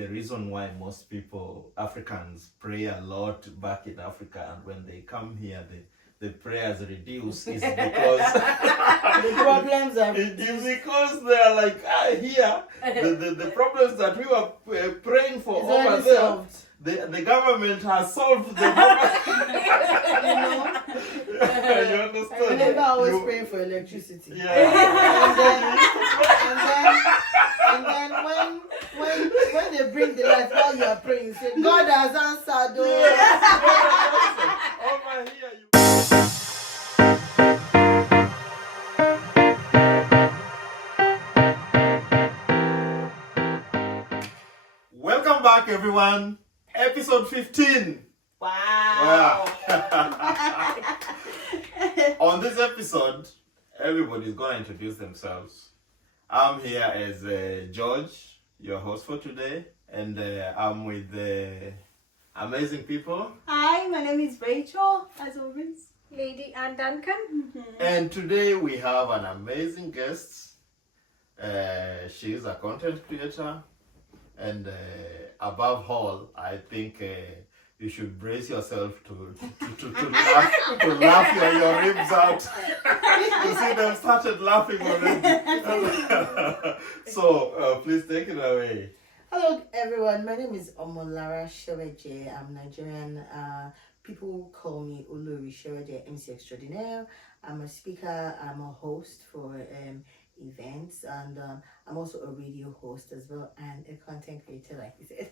the reason why most people, Africans, pray a lot back in Africa, and when they come here, the prayers reduce is because the problems are it is because they are like here the problems that we were praying for over there. Solved. The government has solved the problem. You understand? Whenever I was praying for electricity. Yeah. and then when they bring the light while you are praying, you say, God has answered. Over here you Welcome back, everyone. Episode 15. Wow. On this episode, everybody's going to introduce themselves. I'm here as George, your host for today, and I'm with amazing people. Hi, my name is Rachel, as always. Lady and Duncan. Mm-hmm. And today we have an amazing guest. She is a content creator. And above all, I think you should brace yourself to laugh your ribs out. You see them started laughing already. So please take it away. Hello everyone, my name is Olori Seweje. I'm Nigerian. People call me Olori Seweje, MC Extraordinaire. I'm a speaker, I'm a host for events, and I'm also a radio host as well, and a content creator, like you said.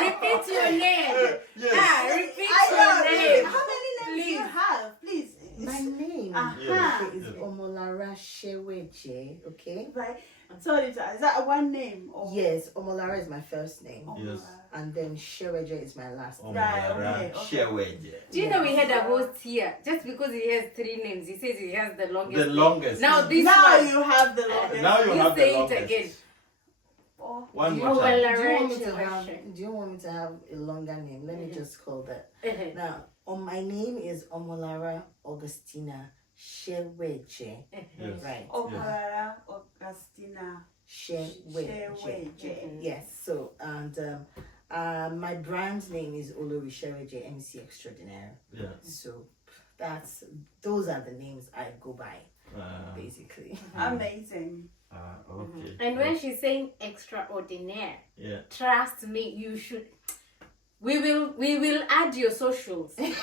Repeat your name. Yes. Repeat your name. How many names do you have? Please. My name is Olori Seweje, okay? Right. Sorry, is that one name? Or? Yes, Olori is my first name. Yes. And then Sheweje is my last name. Right, okay. SHEWEJE. Do you know we had a host here? Just because he has 3 names, he says he has the longest. The longest. Now Now this one. you have the longest. Now you have the say it longest. again. Oh. One Do more time. you want me to have a longer name? Let me just call that. Now, my name is Olori Augustina Seweje. Yes. Right. Olori Augustina Seweje. Yes. So, and my brand name is Olori Seweje, MC Extraordinaire. Yeah. So, those are the names I go by, basically. Amazing. Okay. And when she's saying extraordinaire, Yeah. trust me, you should. We will add your socials. When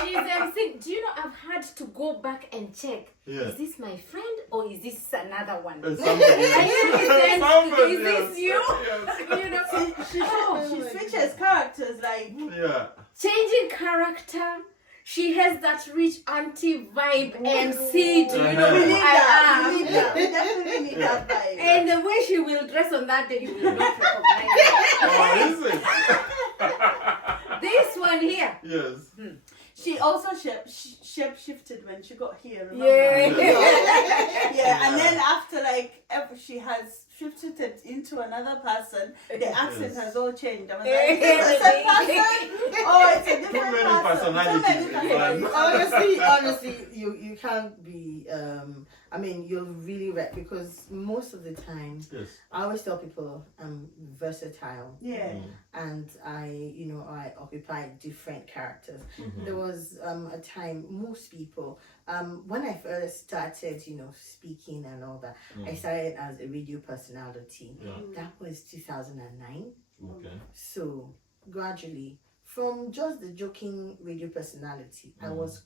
she's MC, do you know I've had to go back and check. Yeah. Is this my friend or is this another one? Somebody else. Is this you? Yes. You know, She switches characters like. Yeah. changing character. She has that rich auntie vibe MC. Do you know We who need I am? We definitely need that vibe. And the way she will dress on that day, you will not recognize her. Oh, is it? This one here. Yes. She also shape shifted when she got here. Remember? Yeah. And then after she has shifted into another person, the accent has all changed. I was like, is it the same person? Oh, it's a different Too many person. personalities. Honestly, you can't be. I mean, you're really right, because most of the time, Yes. I always tell people I'm versatile. Yeah. And I occupy different characters. There was a time, most people, when I first started, speaking and all that, I started as a radio personality. Yeah. That was 2009. Okay. So gradually, from just the joking radio personality, I was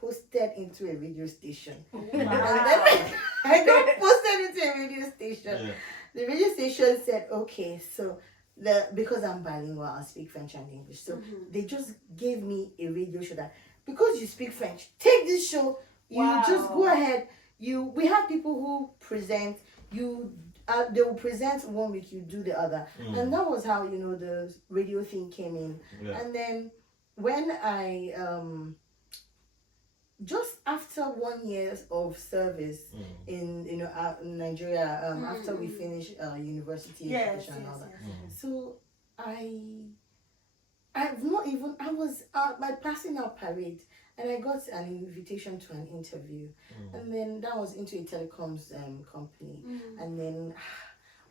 posted into a radio station. And then I got posted into a radio station. Yeah. The radio station said, okay, so because I'm bilingual, I speak French and English. So they just gave me a radio show that, because you speak French, take this show, you just go ahead. We have people who present, they will present 1 week, you do the other. And that was how, the radio thing came in. Yeah. And then when I, just after 1 year of service in Nigeria, after we finished university education and all that, so I was at my passing out parade. And I got an invitation to an interview. And then that was into a telecoms company. And then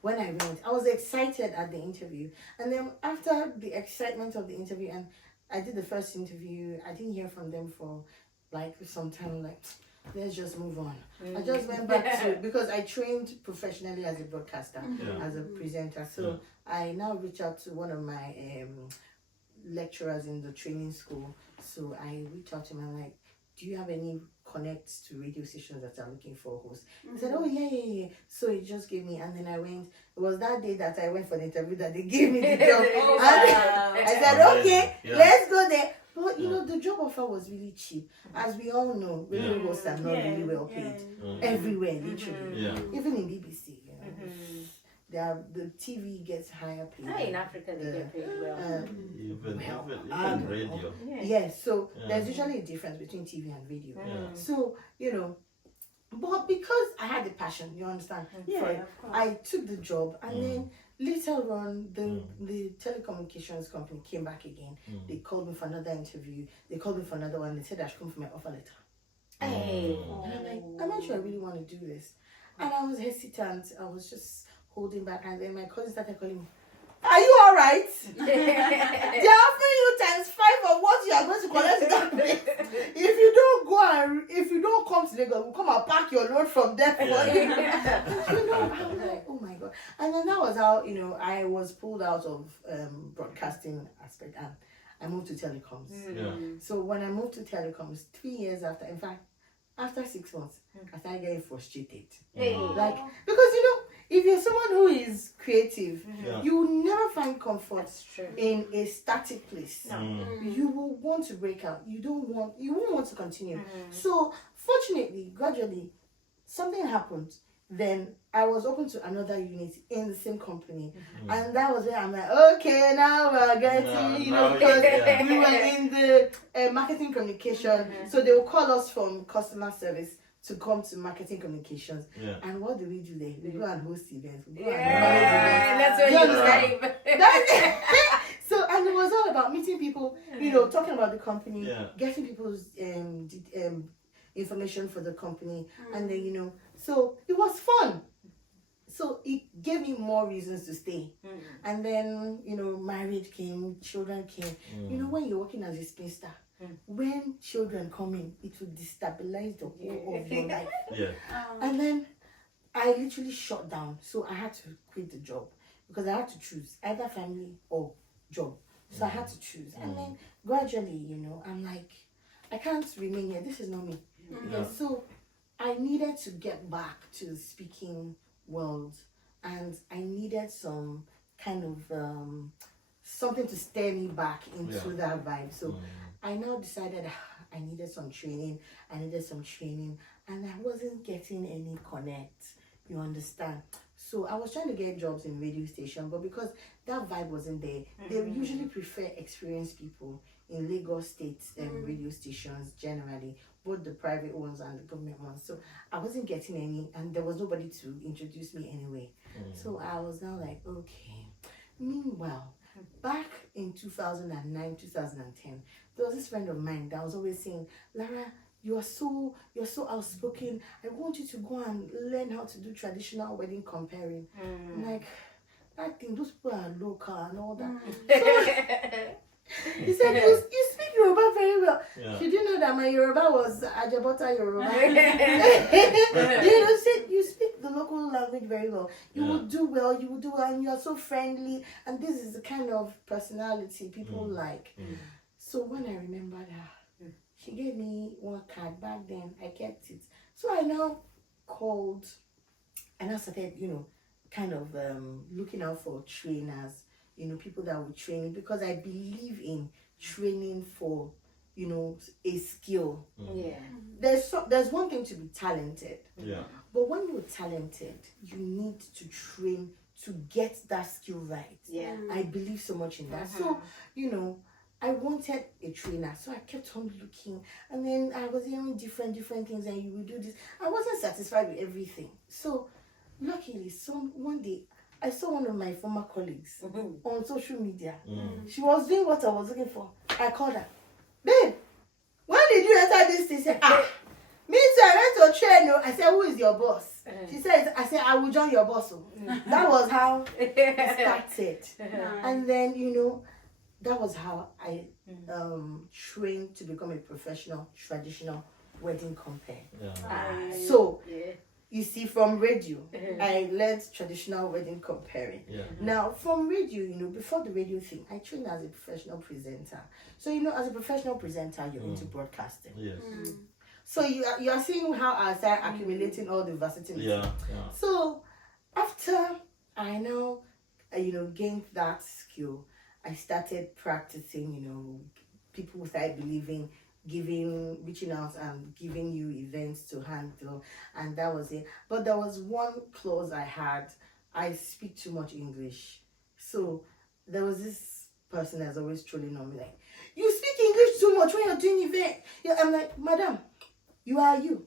when I went, I was excited at the interview. And then after the excitement of the interview, and I did the first interview, I didn't hear from them for like some time, like, let's just move on. I just went back to, because I trained professionally as a broadcaster, as a presenter. So I now reach out to one of my lecturers in the training school. So I reach out to him, I'm like, do you have any connects to radio stations that are looking for hosts? He said, oh yeah. So he just gave me, and then I went. It was that day that I went for the interview that they gave me the job. I said, okay, let's go there. But you know, the job offer was really cheap. As we all know, radio hosts are not really well paid everywhere, literally. Even in BBC, you know. The TV gets higher paid. In Africa, they get paid well. Even radio. Yes, so there's usually a difference between TV and radio. So, you know, but because I had the passion, you understand, for it, I took the job, and then later on, the telecommunications company came back again. They called me for another interview. They called me for another one. They said I should come for my offer letter. And I'm like, I'm not sure I really want to do this. And I was hesitant. I was just holding back, and then my cousin started calling me. Are you all right? They're offering you times 5 of what you are going to collect in that place. If you don't go and if you don't come to Lagos, we'll come and pack your load from there for you. You know, I was like, oh my god. And then that was how, you know, I was pulled out of broadcasting aspect, and I moved to telecoms. So when I moved to telecoms, 3 years after, in fact, after 6 months, I started getting frustrated. Like, because you know, if you're someone who is creative, you will never find comfort in a static place. You will want to break out. You won't want to continue. So fortunately, gradually, something happened. Then I was open to another unit in the same company. And that was where I'm like, okay, now we're getting, you know, because we were in the marketing communication. So they will call us from customer service to come to marketing communications. And what do we do there? We go and host events. We go and that's what you say. So, and it was all about meeting people, you know, talking about the company, getting people's information for the company, and then, you know, so it was fun. So it gave me more reasons to stay. And then, you know, marriage came, children came. You know, when you're working as a spinster, when children come in, it will destabilize the whole of your life. And then I literally shut down. So I had to quit the job because I had to choose either family or job. So I had to choose. And then gradually, you know, I'm like, I can't remain here. This is not me. So I needed to get back to the speaking world, and I needed some kind of something to steer me back into that vibe. So I now decided I needed some training. And I wasn't getting any connect. You understand? So I was trying to get jobs in radio station, but because that vibe wasn't there, they usually prefer experienced people in Lagos State radio stations generally, both the private ones and the government ones. So I wasn't getting any, and there was nobody to introduce me anyway. So I was now like, okay. Meanwhile, back in 2009, 2010, there was this friend of mine that was always saying, Lara, you're so outspoken. I want you to go and learn how to do traditional wedding comparing. I'm like, that thing, those people are local and all that. So he said, you speak Yoruba very well. You didn't know that my Yoruba was Ajabota Yoruba. You said you speak the local language very well. You will do well, and you are so friendly. And this is the kind of personality people like. So when I remembered her, she gave me one card back then. I kept it. So I now called, and I started, you know, kind of looking out for trainers, you know, people that would train me, because I believe in training for, you know, a skill. There's one thing to be talented. But when you're talented, you need to train to get that skill right. I believe so much in that. So, you know, I wanted a trainer, so I kept on looking, and then I was hearing different things, and you will do this. I wasn't satisfied with everything. So, luckily, one day, I saw one of my former colleagues on social media. She was doing what I was looking for. I called her, babe, when did you said, me too, I went to train. I said, who is your boss? She said, I said, I will join your boss. That was how it started. And then, that was how I trained to become a professional traditional wedding compere. So, you see, from radio, I learned traditional wedding comparing. Now, from radio, before the radio thing, I trained as a professional presenter. So, as a professional presenter, you're into broadcasting. Yes. So you are seeing how I started accumulating all the versatility. So after I now, gained that skill, I started practicing. People started believing, reaching out and giving you events to handle, and that was it. But there was one clause I had. I speak too much English, so there was this person that's always trolling on me like, "You speak English too much when you're doing event." Yeah, I'm like, "Madam, you are you.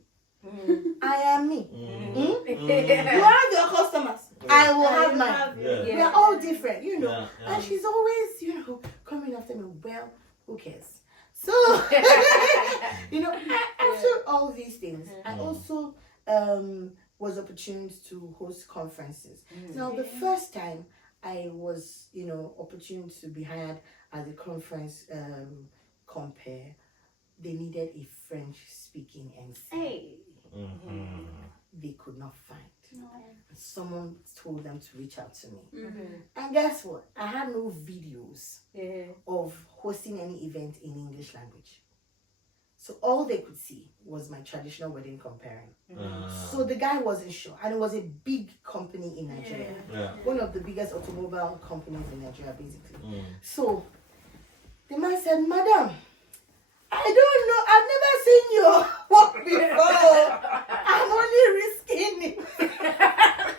I am me. You have your customers. I will have mine. We are all different, And she's always, coming after me. Well, who cares? So, after all these things, I also was opportune to host conferences. Now, the first time I was, opportune to be hired as a conference compere, they needed a French-speaking MC. They could not find. Someone told them to reach out to me. And guess what? I had no videos of hosting any event in English language. So all they could see was my traditional wedding comparing. So the guy wasn't sure. And it was a big company in Nigeria. One of the biggest automobile companies in Nigeria, basically. So the man said, "Madam, I don't know. I've never seen your work before. I'm only risking it."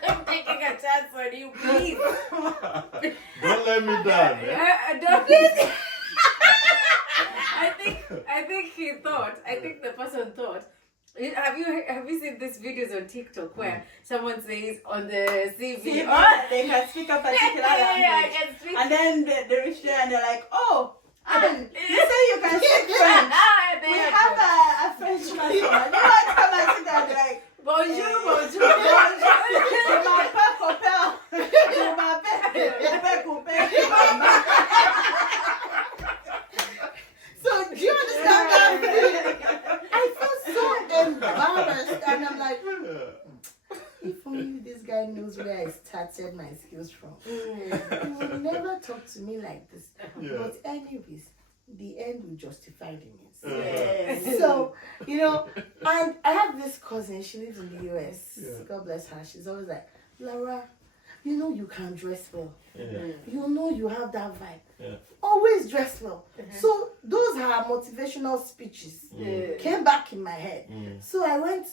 I'm taking a chance on you, please. Don't let me down. Don't please. I think the person thought. Have you seen these videos on TikTok where someone says on the CV, they can speak a particular language, I can speak. and then they reach there and they're like, "Oh, and you say you can speak French. We have a French customer. You want to come and sit there and be like, bonjour, bonjour, je m'appelle Copel. Je m'appelle Copel. So do you understand that feeling? I felt so embarrassed, and I'm like, if only this guy knows where I started my skills from. He will never talk to me like this. But anyways, the end will justify the means. So, and I have this cousin, she lives in the US. God bless her. She's always like, "Laura, you can dress well. You have that vibe. Always dress well." So those are motivational speeches. Came back in my head. So I went,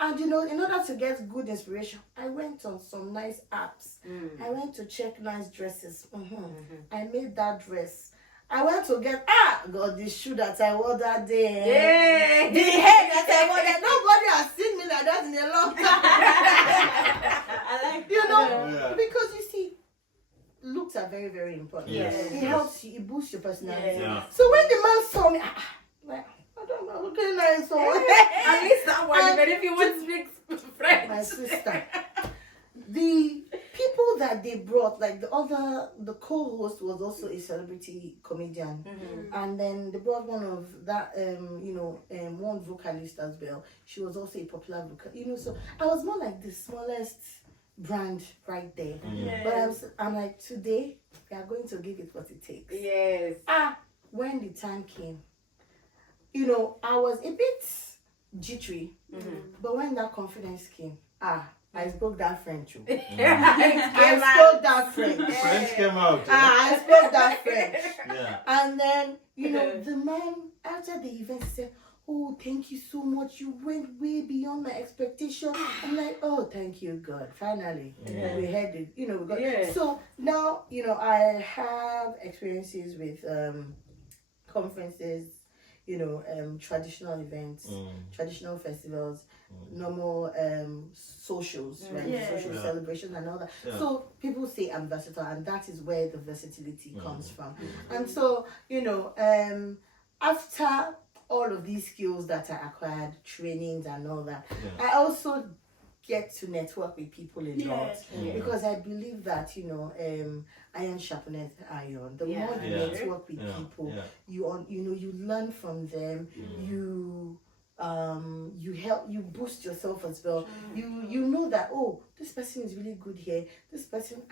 and in order to get good inspiration, I went on some nice apps. I went to check nice dresses. I made that dress. I went to get the shoe that I wore that day. The hair that I wore that nobody has seen me like that in a long time. I like because you see, looks are very, very important. It helps you, it boosts your personality. So when the man saw me, I don't know, looking nice. So at least someone, even if you want to speak French. My sister. The people that they brought, like the co-host was also a celebrity comedian, and then they brought one of that, one vocalist as well. She was also a popular vocalist, so I was more like the smallest brand right there. But I'm like, today we are going to give it what it takes. When the time came, I was a bit jittery, but when that confidence came, I spoke that French. I spoke that French. French came out. I spoke that French. And then, the man, after the event, said, "Oh, thank you so much. You went way beyond my expectation." I'm like, "Oh, thank you, God. Finally, we had it. We got." So now, I have experiences with conferences, traditional events, traditional festivals, normal socials, right? Social celebrations and all that. So people say I'm versatile, and that is where the versatility comes from. And so, after all of these skills that I acquired, trainings and all that, Yeah. I also get to network with people a lot. Yeah. Because I believe that, iron sharpeneth iron. The more you Yeah. network with people, you learn from them. You help, you boost yourself as well. You know that, oh, this person is really good here. This person,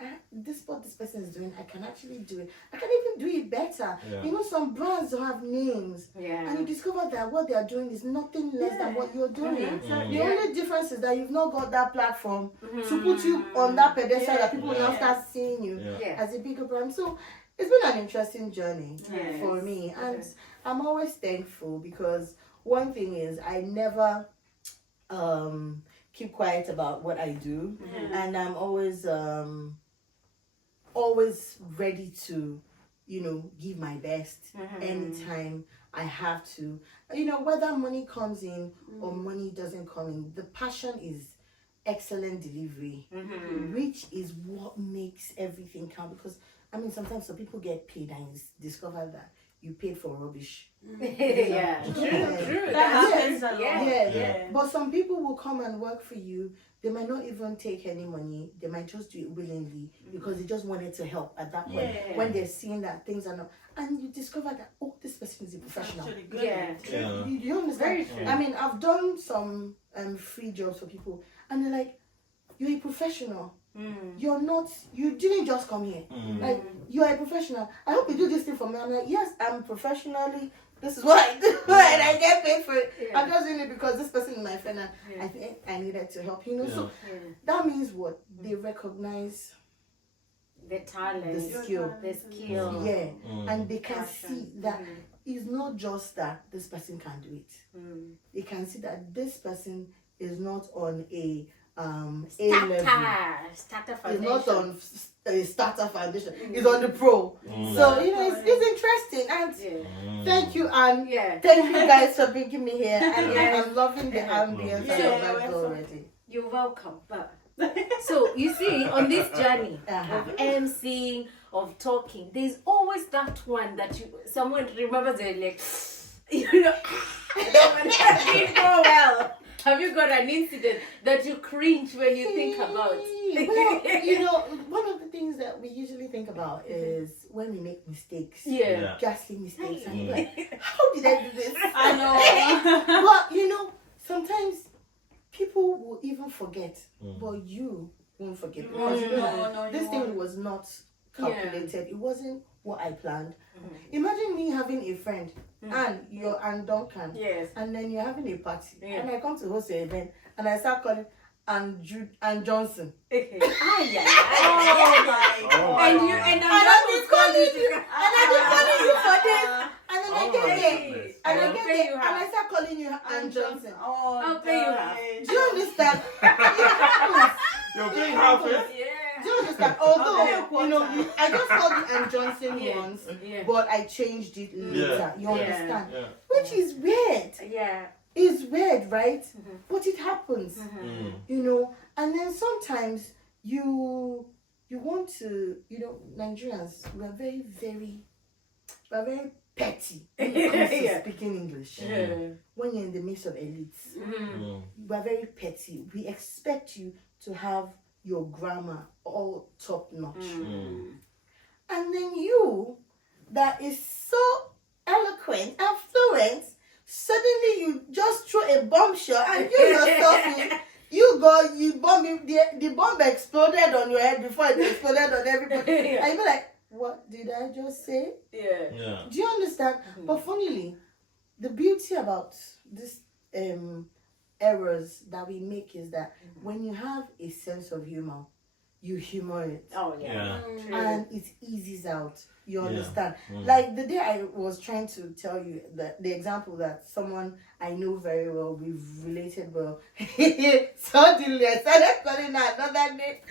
what this person is doing, I can actually do it. I can even do it better. Yeah. Some brands don't have names, and you discover that what they are doing is nothing less than what you're doing. The only difference is that you've not got that platform to put you on that pedestal that people will now start seeing you as a bigger brand. So it's been an interesting journey for me, and I'm always thankful because one thing is I never keep quiet about what I do, and I'm always ready to give my best anytime I have to. Whether money comes in or money doesn't come in, the passion is excellent delivery, which is what makes everything count. Because sometimes some people get paid and you discover that you paid for rubbish. True. That happens a lot. Yeah. But some people will come and work for you. They might not even take any money. They might just do it willingly because they just wanted to help at that point when they're seeing that things are not. And you discover that, oh, this person is a professional. You understand? Very true. I've done some free jobs for people, and they're like, you're a professional. You didn't just come here. Like, you're a professional. I hope you do this thing for me. I'm like, yes, I'm professionally. This is what I do, and I get paid for it. I'm just doing it because this person is my friend, and I think I needed to help. So that means what? They recognize the talent, the skill, and they can see that it's not just that this person can do it. They can see that this person is not on a starter it's not foundation. on a starter foundation. It's on the pro. So it's interesting, and thank you, and thank you guys for bringing me here. And I'm loving the ambience and the vibe already. You're welcome. So you see, on this journey of emceeing, of talking, there's always that one that someone remembers. They're like, that didn't go well. Have you got an incident that you cringe when you think about? Well, one of the things that we usually think about is when we make mistakes. Ghastly mistakes. And you're like, how did I do this? I know. But, sometimes people will even forget. But you won't forget. Because this thing was not calculated. It wasn't what I planned. Imagine me having a friend and you're and Duncan, and then you're having a party, and I come to host an event, and I start calling and Johnson. Oh my God. And I've been calling you, for this, and then I get there, and I start calling you and Johnson. I'll pay you half. Do you understand? It happens. You're paying half, Do you understand? Although, I just called you and Johnson once, but I changed it later. You understand? Which is weird. It's weird, right? But it happens. And then sometimes you want to, Nigerians, we're very petty when it comes to speaking English. When you're in the midst of elites, we're very petty. We expect you to have your grammar all top notch. And then you, that is so eloquent and fluent, suddenly you just throw a bombshell and you yourself, you bomb it, the bomb exploded on your head before it exploded on everybody. And you're like, what did I just say? Do you understand? But funnily, the beauty about this errors that we make is that when you have a sense of humor, you humor it. And it eases out. You understand? Like the day I was trying to tell you the example that someone I know very well, we've related well. Suddenly I started calling her another name.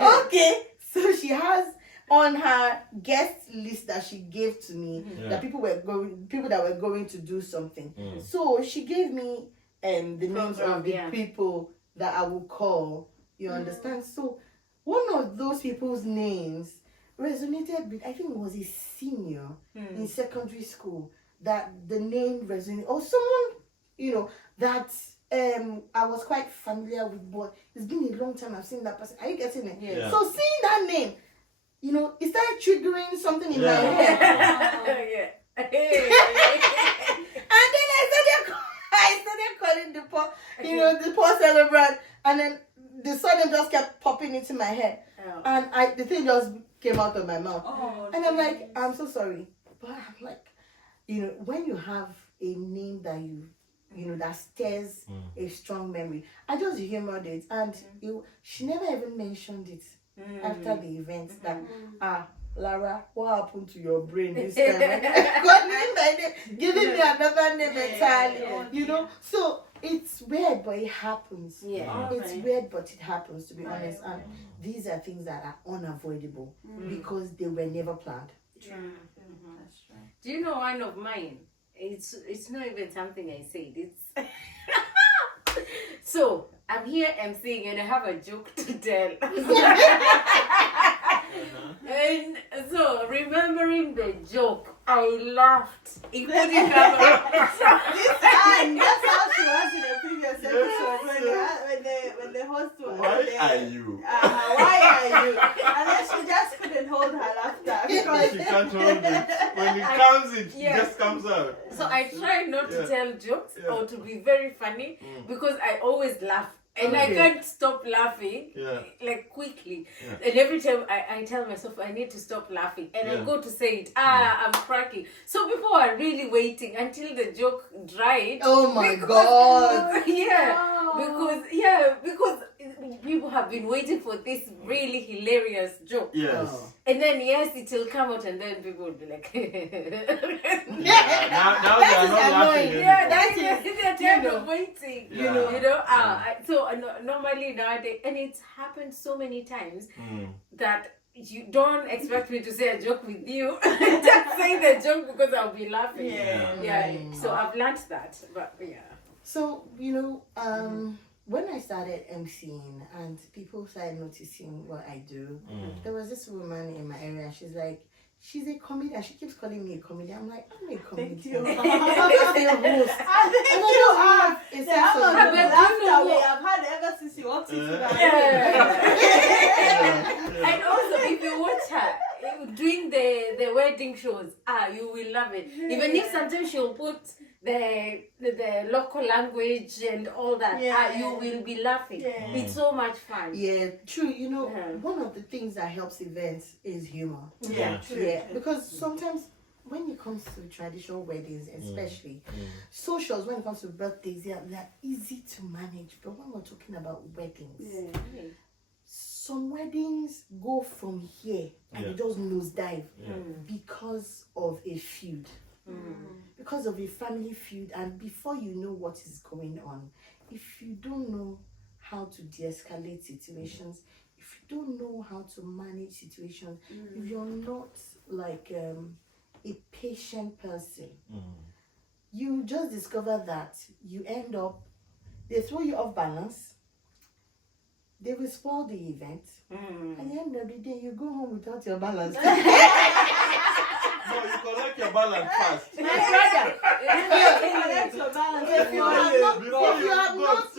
Okay, so she has on her guest list that she gave to me that people that were going to do something. So she gave me the names of the people that I will call. You understand? So one of those people's names resonated with, I think it was a senior in secondary school. that the name resonated, or someone, that I was quite familiar with, but it's been a long time I've seen that person. Are you getting it? Yeah. So seeing that name, it started triggering something in my Yeah. head. Yeah. And then I started calling the poor, the poor celebrant, and then the surname just kept popping into my head, and the thing just came out of my mouth, and I'm like, I'm so sorry, but I'm like, when you have a name that that stirs a strong memory, I just humored it, and she never even mentioned it after the event that Lara, what happened to your brain this time? Calling my name, giving me another name entirely, So it's weird, but it happens. Yeah. It's weird, but it happens, to be honest. And these are things that are unavoidable because they were never planned. Do you know one of mine? It's not even something I said. It's so I'm here emceeing and I have a joke to tell. And so, remembering the joke, I laughed. It couldn't come out. That's how she was in the previous episode when the host was Why there. are you? Why are you? And then she just couldn't hold her laughter because She can't hold it. When it comes, it Yeah. just comes out. So I try not to tell jokes or to be very funny because I always laugh. And I can't stop laughing, like quickly. And every time I tell myself I need to stop laughing, and I go to say it, I'm cracking. So people are really waiting until the joke dried. Oh my God! Because people have been waiting for this really hilarious joke. Yes. And then it will come out, and then people will be like, Now they are not laughing. That's it. they're tired of waiting. So normally nowadays, and it's happened so many times that you don't expect me to say a joke with you. Just say the joke because I'll be laughing. So I've learned that, but So, when I started emceeing and people started noticing what I do, there was this woman in my area. She's like, she's a comedian. She keeps calling me a comedian. I'm like, I'm a comedian. Thank you. I'm just a host. The laughter we have had ever since you walked into the And also, if you watch her doing the wedding shows, you will love it. Even if sometimes she'll put the local language and all that, you will be laughing. It's so much fun. Yeah, true. One of the things that helps events is humor. True. Yeah, because sometimes when it comes to traditional weddings, especially socials, when it comes to birthdays, they're easy to manage. But when we're talking about weddings, some weddings go from here and they just nosedive because of a feud. Because of a family feud, and before you know what is going on, if you don't know how to de-escalate situations, if you don't know how to manage situations, if you're not like a patient person, you just discover that you end up, they throw you off balance, they will spoil the event, at the end of the day you go home without your balance. No, you collect your balance first. My brother, if you have not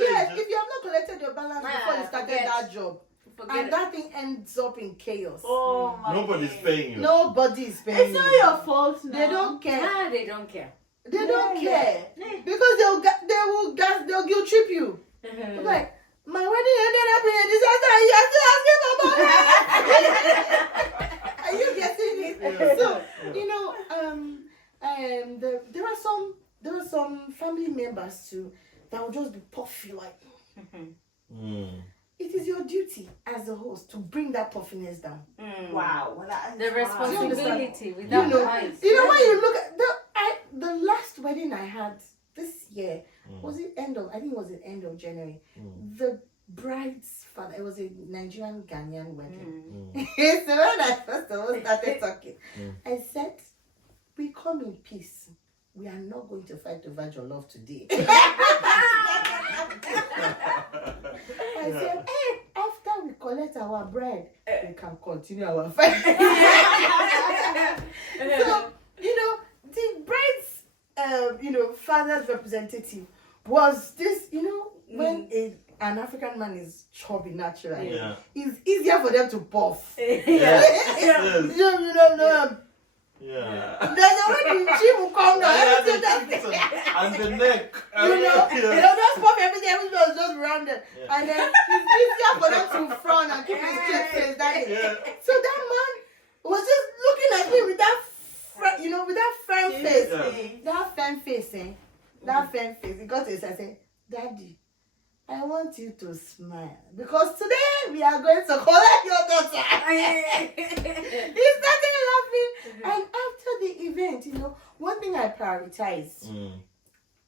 collected your balance before you started that job, and that thing ends up in chaos. Nobody's paying you. Nobody's paying It's not your fault now. They don't care. They don't care. They don't care because they'll guilt trip you. Like, my wedding ended up in a disaster. You are still asking about it. Are you getting it? So there are some family members too that will just be puffy like. It is your duty as a host to bring that puffiness down. Wow. The responsibility without eyes. When you look at the last wedding I had this year, was it end of January. The bride's father, it was a Nigerian Ghanaian wedding. So when I first of all started talking, I said, we come in peace. We are not going to fight over your love today. I said, after we collect our bread, we can continue our fight. So, the bride's father's representative was this, when an African man is chubby naturally, it's easier for them to buff. Yeah. There's a way the chin will come down, everything and the neck. they'll just puff everything, everything was just rounded. And then it's easier for them to frown and keep his straight face. So that man was just looking at me with that, with that firm face. That firm face, That firm face. He got to his, I said, Daddy, I want you to smile because today we are going to collect your daughter. He started laughing. And after the event, one thing I prioritize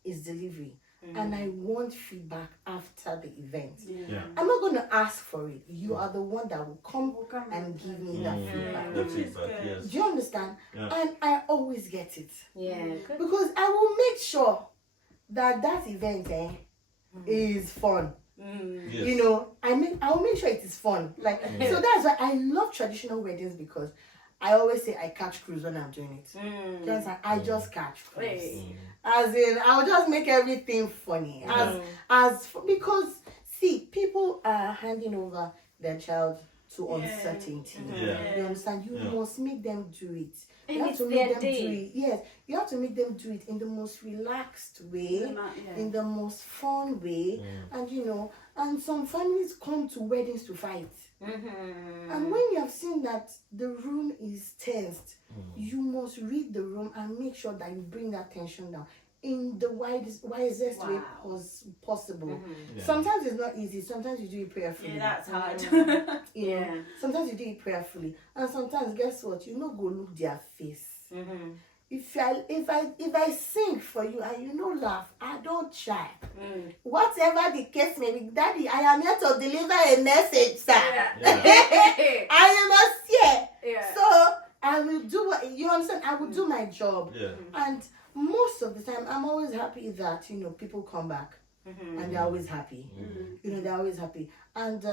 is delivery. And I want feedback after the event. I'm not going to ask for it. You are the one that will come and give me that feedback. The feedback, yes. Do you understand? And I always get it. Yeah. Because I will make sure that event is fun. Yes. I'll make sure it is fun. So that's why I love traditional weddings, because I always say I catch cruise when I'm doing it. I just catch cruise. As in, I'll just make everything funny. Because see, people are handing over their child to uncertainty. You understand? You must make them do it. And You have it's to their make them day. do it. Yes, you have to make them do it in the most relaxed way, in the most fun way, and some families come to weddings to fight. And when you have seen that the room is tensed, you must read the room and make sure that you bring that tension down in the wisest way possible. Sometimes it's not easy. Sometimes you do it prayerfully. Yeah, that's hard. Sometimes you do it prayerfully, and sometimes guess what? You go look their face. If I sing for you and you laugh, I don't try. Whatever the case may be, Daddy, I am here to deliver a message, sir. I am a so I will do what you understand. I will do my job, and most of the time, I'm always happy that people come back and they're always happy. They're always happy. And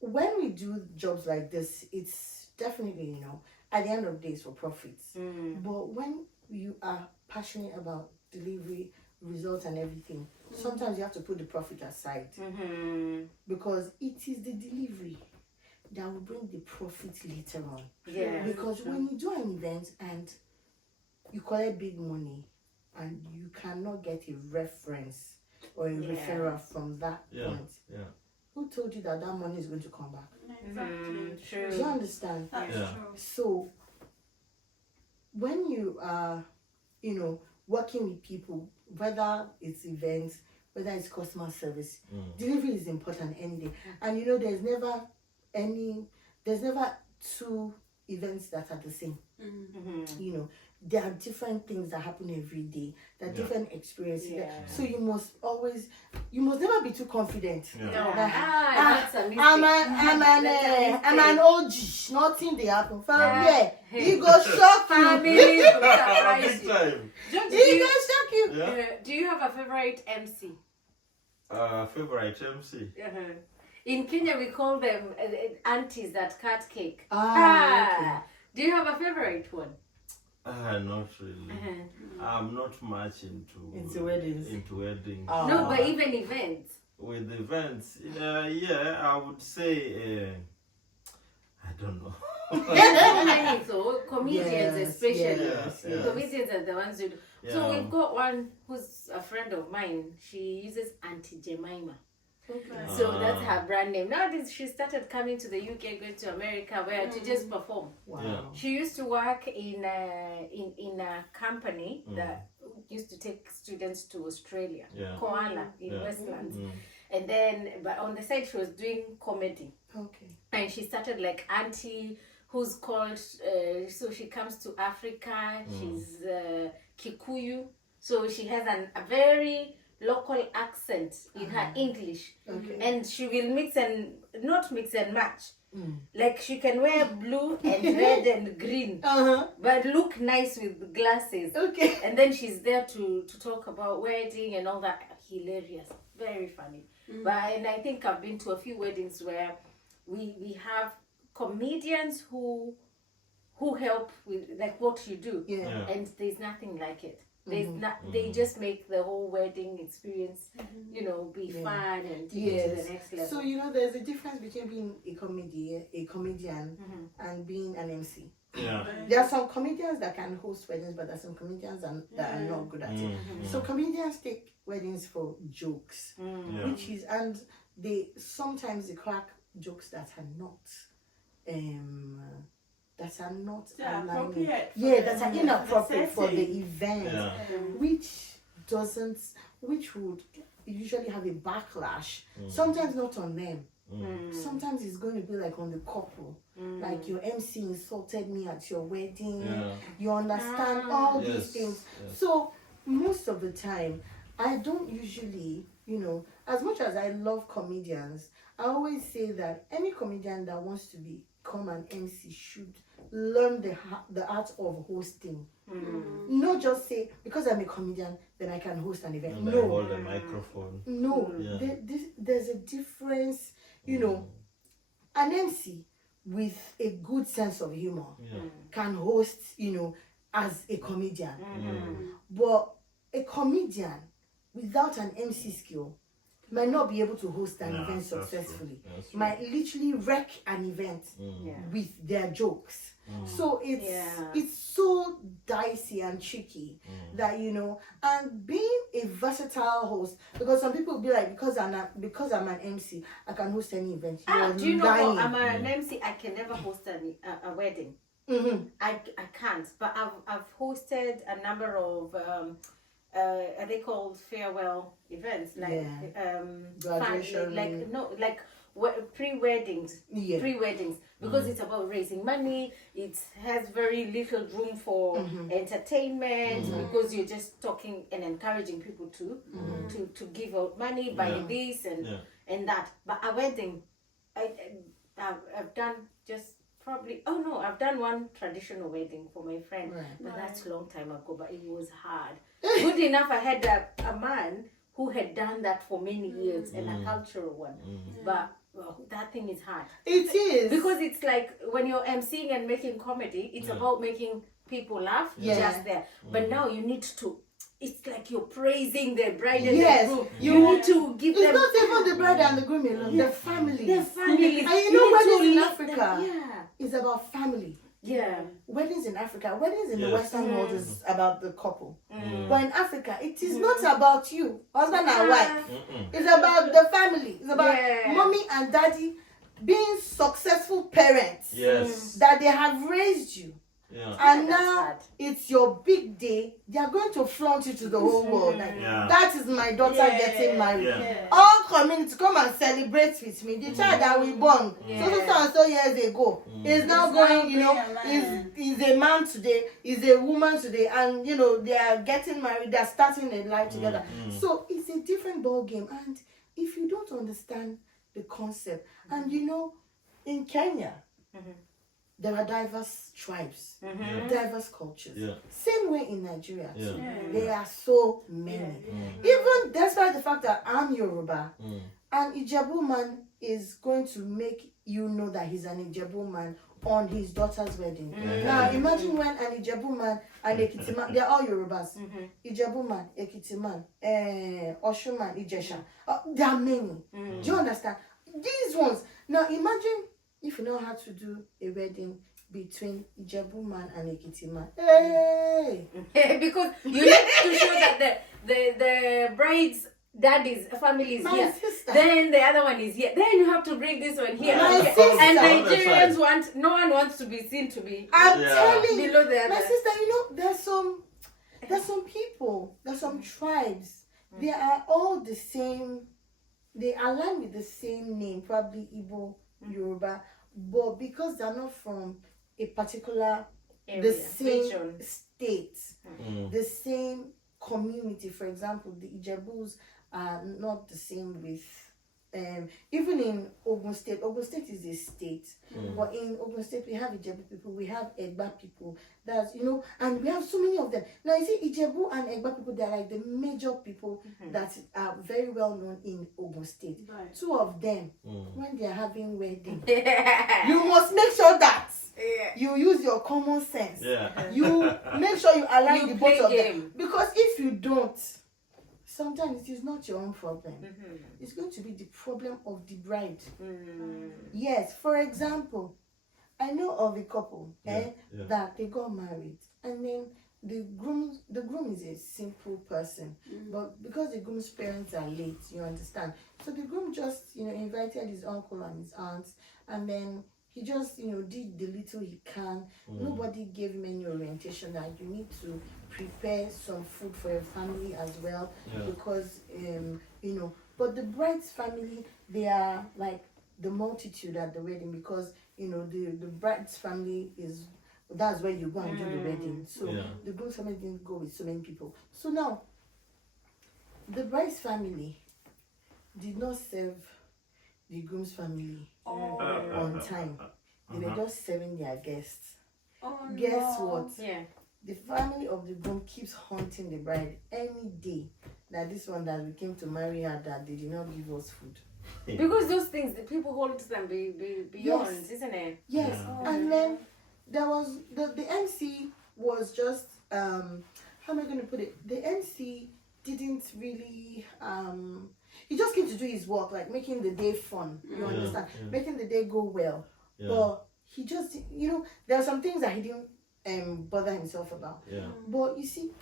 when we do jobs like this, it's definitely at the end of the day, it's for profits. But when you are passionate about delivery, results, and everything, sometimes you have to put the profit aside, because it is the delivery that will bring the profit later on. Because when you do an event and you collect big money and you cannot get a reference or a referral from that point, who told you that money is going to come back? Exactly. True. Do you understand? That's true. So when you are, working with people, whether it's events, whether it's customer service, delivery is important any day. And there's never two events that are the same. There are different things that happen every day. There are different experiences. So you must never be too confident. That's a mistake. I'm an OG. Nothing they happen. He go shock you. Family will surprise Big you. time. He go shock you. Do you have a favorite MC? Favorite MC? In Kenya, we call them aunties that cut cake. Okay. Do you have a favorite one? Not really. I'm not much into weddings. No, but even events. With events, I would say, I don't know. There's so many, so comedians especially. Yes. Comedians are the ones who do. So we've got one who's a friend of mine. She uses Auntie Jemima. So that's her brand name. Nowadays, she started coming to the UK, going to America, where to just perform. Wow. She used to work in a company that used to take students to Australia, Koala in Westlands. And then, but on the side, she was doing comedy. Okay. And she started like Auntie, who's called, so she comes to Africa. She's Kikuyu. So she has a very local accent in her English, and she will not mix and match. Like she can wear blue and red and green, but look nice with glasses. And then she's there to talk about wedding and all that. Hilarious, very funny. And I think I've been to a few weddings where we have comedians who help with like what you do, and there's nothing like it. There's not. They just make the whole wedding experience, be fun and take it to the next level. So there's a difference between being a comedian, and being an MC. Yeah. There are some comedians that can host weddings, but there are some comedians that are not good at it. So comedians take weddings for jokes, which is, and they sometimes they crack jokes that are not appropriate. That are inappropriate for the event, which would usually have a backlash. Sometimes not on them. Sometimes it's going to be like on the couple. Like your MC insulted me at your wedding. You understand all these things. So most of the time, I don't usually, as much as I love comedians, I always say that any comedian that wants to become an MC should learn the art of hosting. Not just say, because I'm a comedian, then I can host an event. And I hold a microphone. No, there's a difference. An MC with a good sense of humor can host, as a comedian. But a comedian without an MC skill might not be able to host an event successfully. Might literally wreck an event with their jokes. So it's so dicey and tricky that and being a versatile host, because some people will be like, because I'm an MC, I can host any event. Do you know what? I'm an MC, I can never host a wedding. I can't, but I've hosted a number of are they called farewell events, like graduation, pre-weddings, because it's about raising money. It has very little room for entertainment, because you're just talking and encouraging people to give out money, buy this and that. But a wedding, I've done just probably, I've done one traditional wedding for my friend, but that's a long time ago, but it was hard. Good enough, I had a man who had done that for many years, and a cultural one. But that thing is hard. It is. Because it's like when you're emceeing and making comedy, it's about making people laugh just there. But now you need to, it's like you're praising the bride and the groom. You need to give them... It's not even the bride and the groom alone, the family. The family. And weddings in Africa is about family. Weddings in Africa, weddings in the Western world is about the couple. But in Africa, it is not about you, husband and wife. It's about the family. It's about mommy and daddy being successful parents. That they have raised you. And now it's your big day. They are going to flaunt you to the whole world. Like, that is my daughter getting married. All community come and celebrate with me. The child that we born so years ago is now going, is a man today, is a woman today, and they are getting married. They are starting a life together. So it's a different ball game. And if you don't understand the concept, and in Kenya. There are diverse tribes, diverse cultures. Same way in Nigeria too. There are so many. Even despite the fact that I'm Yoruba, an Ijebu man is going to make you know that he's an Ijebu man on his daughter's wedding. Now imagine when an Ijebu man and Ekiti man, they're all Yorubas. Ijebu man, Ekiti man, Osun man, Ijesha. There are many. Do you understand? These ones. Now imagine if you know how to do a wedding between Ijebu man and Ekiti man. Hey! Because you need to show that the bride's daddy's family is here. Sister. Then the other one is here. Then you have to bring this one here. My here. sister. And Nigerians no one wants to be seen to be. I'm telling you, below the other. my sister, there's some people, there's some tribes. They are all the same. They align with the same name, probably Igbo, Yoruba, but because they're not from a particular the same state, the same community. For example, the Ijebus are not the same with even in Ogun State. Ogun State is a state, but in Ogun State we have Ijebu people, we have Egba people. That's and we have so many of them. Now you see, Ijebu and Egba people, they're like the major people that are very well known in Ogun State. Two of them, when they are having wedding, you must make sure that you you use your common sense. Yeah. You make sure you align You the play both of game. them. Because if you don't, sometimes it is not your own problem. It's going to be the problem of the bride. Yes, for example, I know of a couple that they got married, and then the groom is a simple person, but because the groom's parents are late, you understand, so the groom just invited his uncle and his aunts, and then he just did the little he can. Nobody gave him any orientation that you need to prepare some food for your family as well, because but the bride's family, they are like the multitude at the wedding, because the bride's family that's where you go and do the wedding. So the groom's family didn't go with so many people. So now the bride's family did not serve the groom's family on time. They were just serving their guests. Guess what? Yeah. The family of the groom keeps haunting the bride any day that this one that we came to marry her, that they did not give us food. Because those things, the people hold them beyond, isn't it? Yes. And then there was the MC was just how am I going to put it? The MC didn't really he just came to do his work, like making the day fun. You understand? Making the day go well. But he just there are some things that he didn't bother himself about. But you see,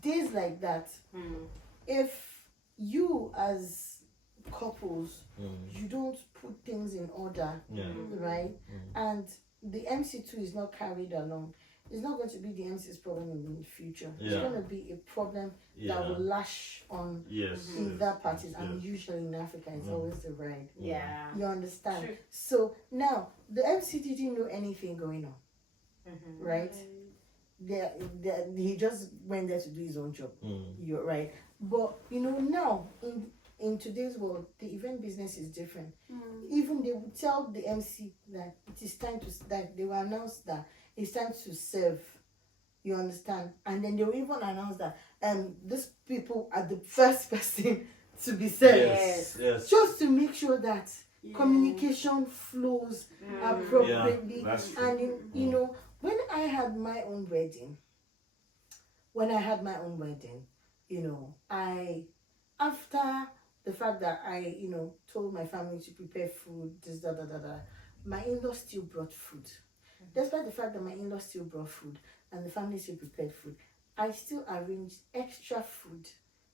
days like that, if you as couples you don't put things in order, right? And the MC too is not carried along, it's not going to be the MC's problem in the future. It's going to be a problem that will lash on in that parties, and usually in Africa it's always the bride. Yeah. You understand? True. So now the MC didn't know anything going on, right? He just went there to do his own job. You're right. But now in today's world, the event business is different. Even they would tell the MC that it is time that they will announce that it's time to serve. You understand? And then they will even announce that these people are the first person to be served. Yes. Just to make sure that communication flows appropriately. Yeah, that's true. And when I had my own wedding, after the fact that I, told my family to prepare food, my in-laws still brought food. Despite the fact that my in-laws still brought food and the family still prepared food, I still arranged extra food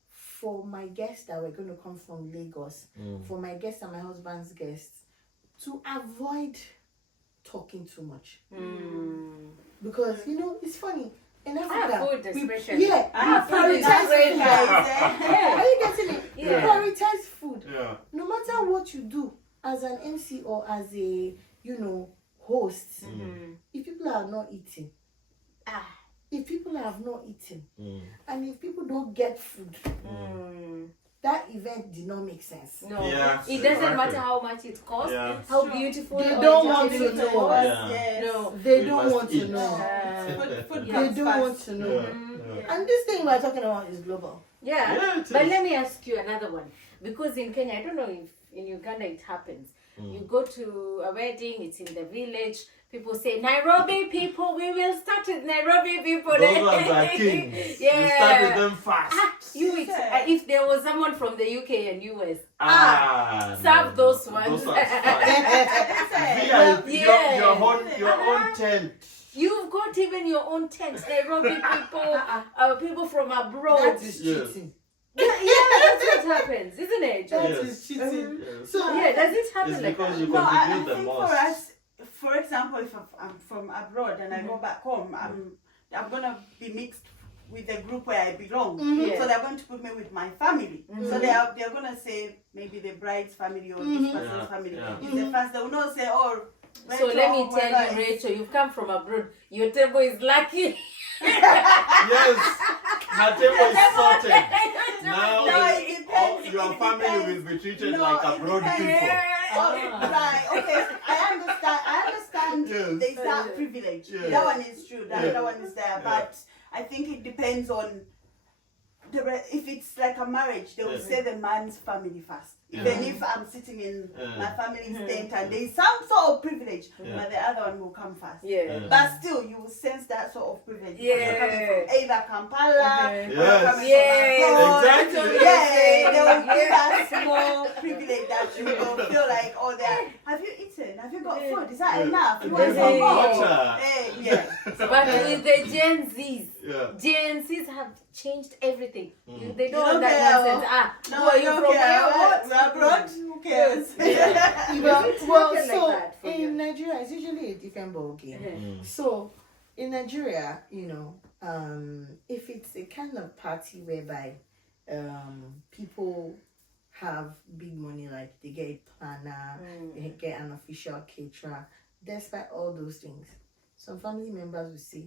for my guests that were going to come from Lagos, for my guests and my husband's guests, to avoid talking too much. Because, it's funny. In Africa, food especially. we prioritize food. Are you getting it? We prioritize food. Yeah. No matter what you do as an MC or as a, host, if people are not eating, if people have not eaten, and if people don't get food, that event did not make sense. No, Yeah, it doesn't matter how much it costs, how beautiful. They or don't want to beautiful know. it was. No, they don't must want to eat. know. Food They comes don't first. want to know. And this thing we're talking about is global. Yeah, it but is. let me ask you another one. Because in Kenya, I don't know if in Uganda it happens. You go to a wedding, it's in the village. People say, Nairobi people, we will start with Nairobi people. Those ones are kings. You start with them fast. If there was someone from the UK and US, serve no. those ones. Those ones fast. Your own tent. You've got even your own tent. Nairobi people, people from abroad. That is cheating. That's what happens, isn't it? That is cheating. Yes. So Does it happen It's like because that? you No, I contribute the think for most. us, for example, if I'm from abroad and I go back home, I'm gonna be mixed with the group where I belong. So they're going to put me with my family. So they're gonna say maybe the bride's family or this person's family. It's the first. They will not say, oh. So let me tell you, Rachel, you've come from abroad. Your table is lucky. Yes, her table is sorted. Now it depends. your It family depends. will be treated No, like it abroad depends. people. Right, okay. I understand Yes. there's that privilege. Yes. That one is true. That Yeah. one is there. Yeah. But I think it depends on if it's like a marriage, they will say the man's family first. Even if I'm sitting in my family's tent and there's some sort of privilege, privilege, but the other one will come first. Yeah. But still, you will sense that sort of privilege. Yeah. You're coming from either Kampala, or Yes. you're coming Yeah. from abroad. Exactly. Yeah, there will be that small privilege that you will feel like, oh, have you eaten? Have you got food? Is that enough? You want There's some more? water. Hey, yeah. But with the Gen Zs, Yeah. Gen Zs have changed everything. They You don't don't want that care. nonsense. Who No, are you you don't from? care. What? We're abroad. Who cares? Well, like so that for you? in Nigeria, it's usually a different ball game. Yeah. So in Nigeria, if it's a kind of party whereby people have big money, like they get a planner, they get an official caterer, despite all those things, some family members will say,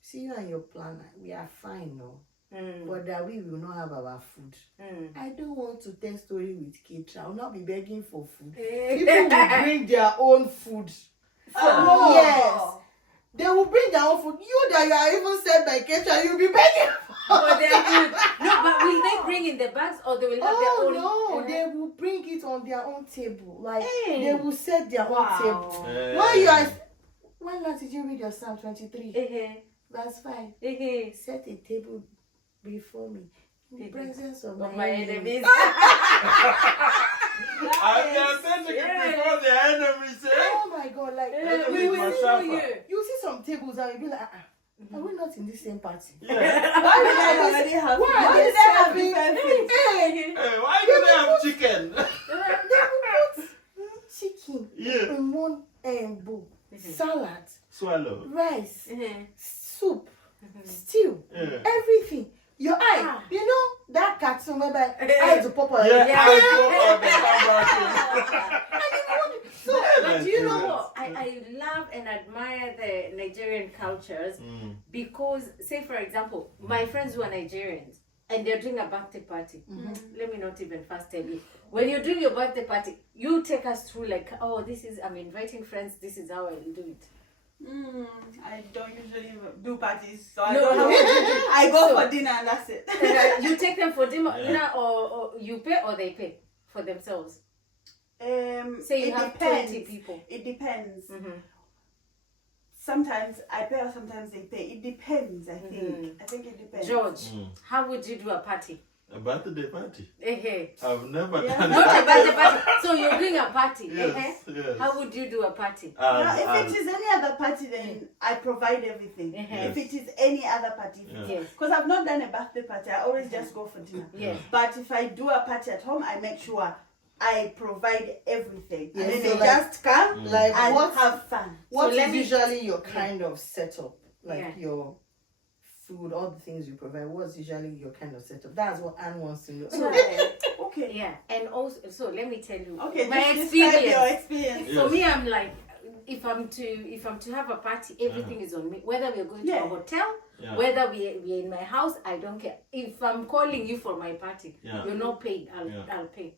see you and your planner, we are fine, no. But that we will not have our food. I don't want to tell story with caterer. I will not be begging for food. People will bring their own food. Oh. Yes. They will bring their own food. You that you are even said by caterer, you'll be begging. But they're good. No, but will they bring in the bags or they will have their own? No, they will bring it on their own table. Like Hey. they will set their own table. When last did you read your Psalm 23? Verse 5. Set a table before me in the presence of my enemies. I'm just setting it before the enemies. Oh my God! Like Enemies must suffer. you see some tables and you be like, are we not in the same party? Why did I already have? Why did I have different things? Hey, why do they have chicken? They will put chicken Yeah. in one bowl, salad, Swallow. rice, soup, stew, Yeah. everything. Your eye, you know that cartoon whereby eye to pop out. Yeah, Yeah. I go on the camera. So, But you know what? I love and admire the Nigerian cultures because, say for example, my friends who are Nigerians and they're doing a birthday party. Let me not even first tell you. When you're doing your birthday party, you take us through like, oh, I'm inviting friends, this is how I will do it. I don't usually do parties, so I No, don't know. no. I go for dinner and that's it. You take them for dinner or you pay or they pay for themselves. Say you it have depends. 20 people. It depends. Sometimes I pay or sometimes they pay. It depends, I think. I think it depends. George, how would you do a party? A birthday party. Hey. I've never Yeah. done Not a that. birthday party. So you're doing a party. Yes, yes. How would you do a party? Now, if it is any other party, then I provide everything. If it is any other party, Yes. because I've not done a birthday party, I always just go for dinner. Yes. But if I do a party at home, I make sure I provide everything, Yeah, and then so they like- just come Like and what? have fun. What let is me- usually your kind of setup? Like Yeah. your food, all the things you provide. What's usually your kind of setup? That's what Anne wants to know. So, Okay. yeah, and also, so let me tell you, Okay. my Just describe experience. your experience. Yes. For me, I'm like, if I'm to have a party, everything is on me. Whether we're going to Yeah. a hotel, Yeah. whether we're in my house, I don't care. If I'm calling you for my party, Yeah. you're not paid. Yeah. I'll pay.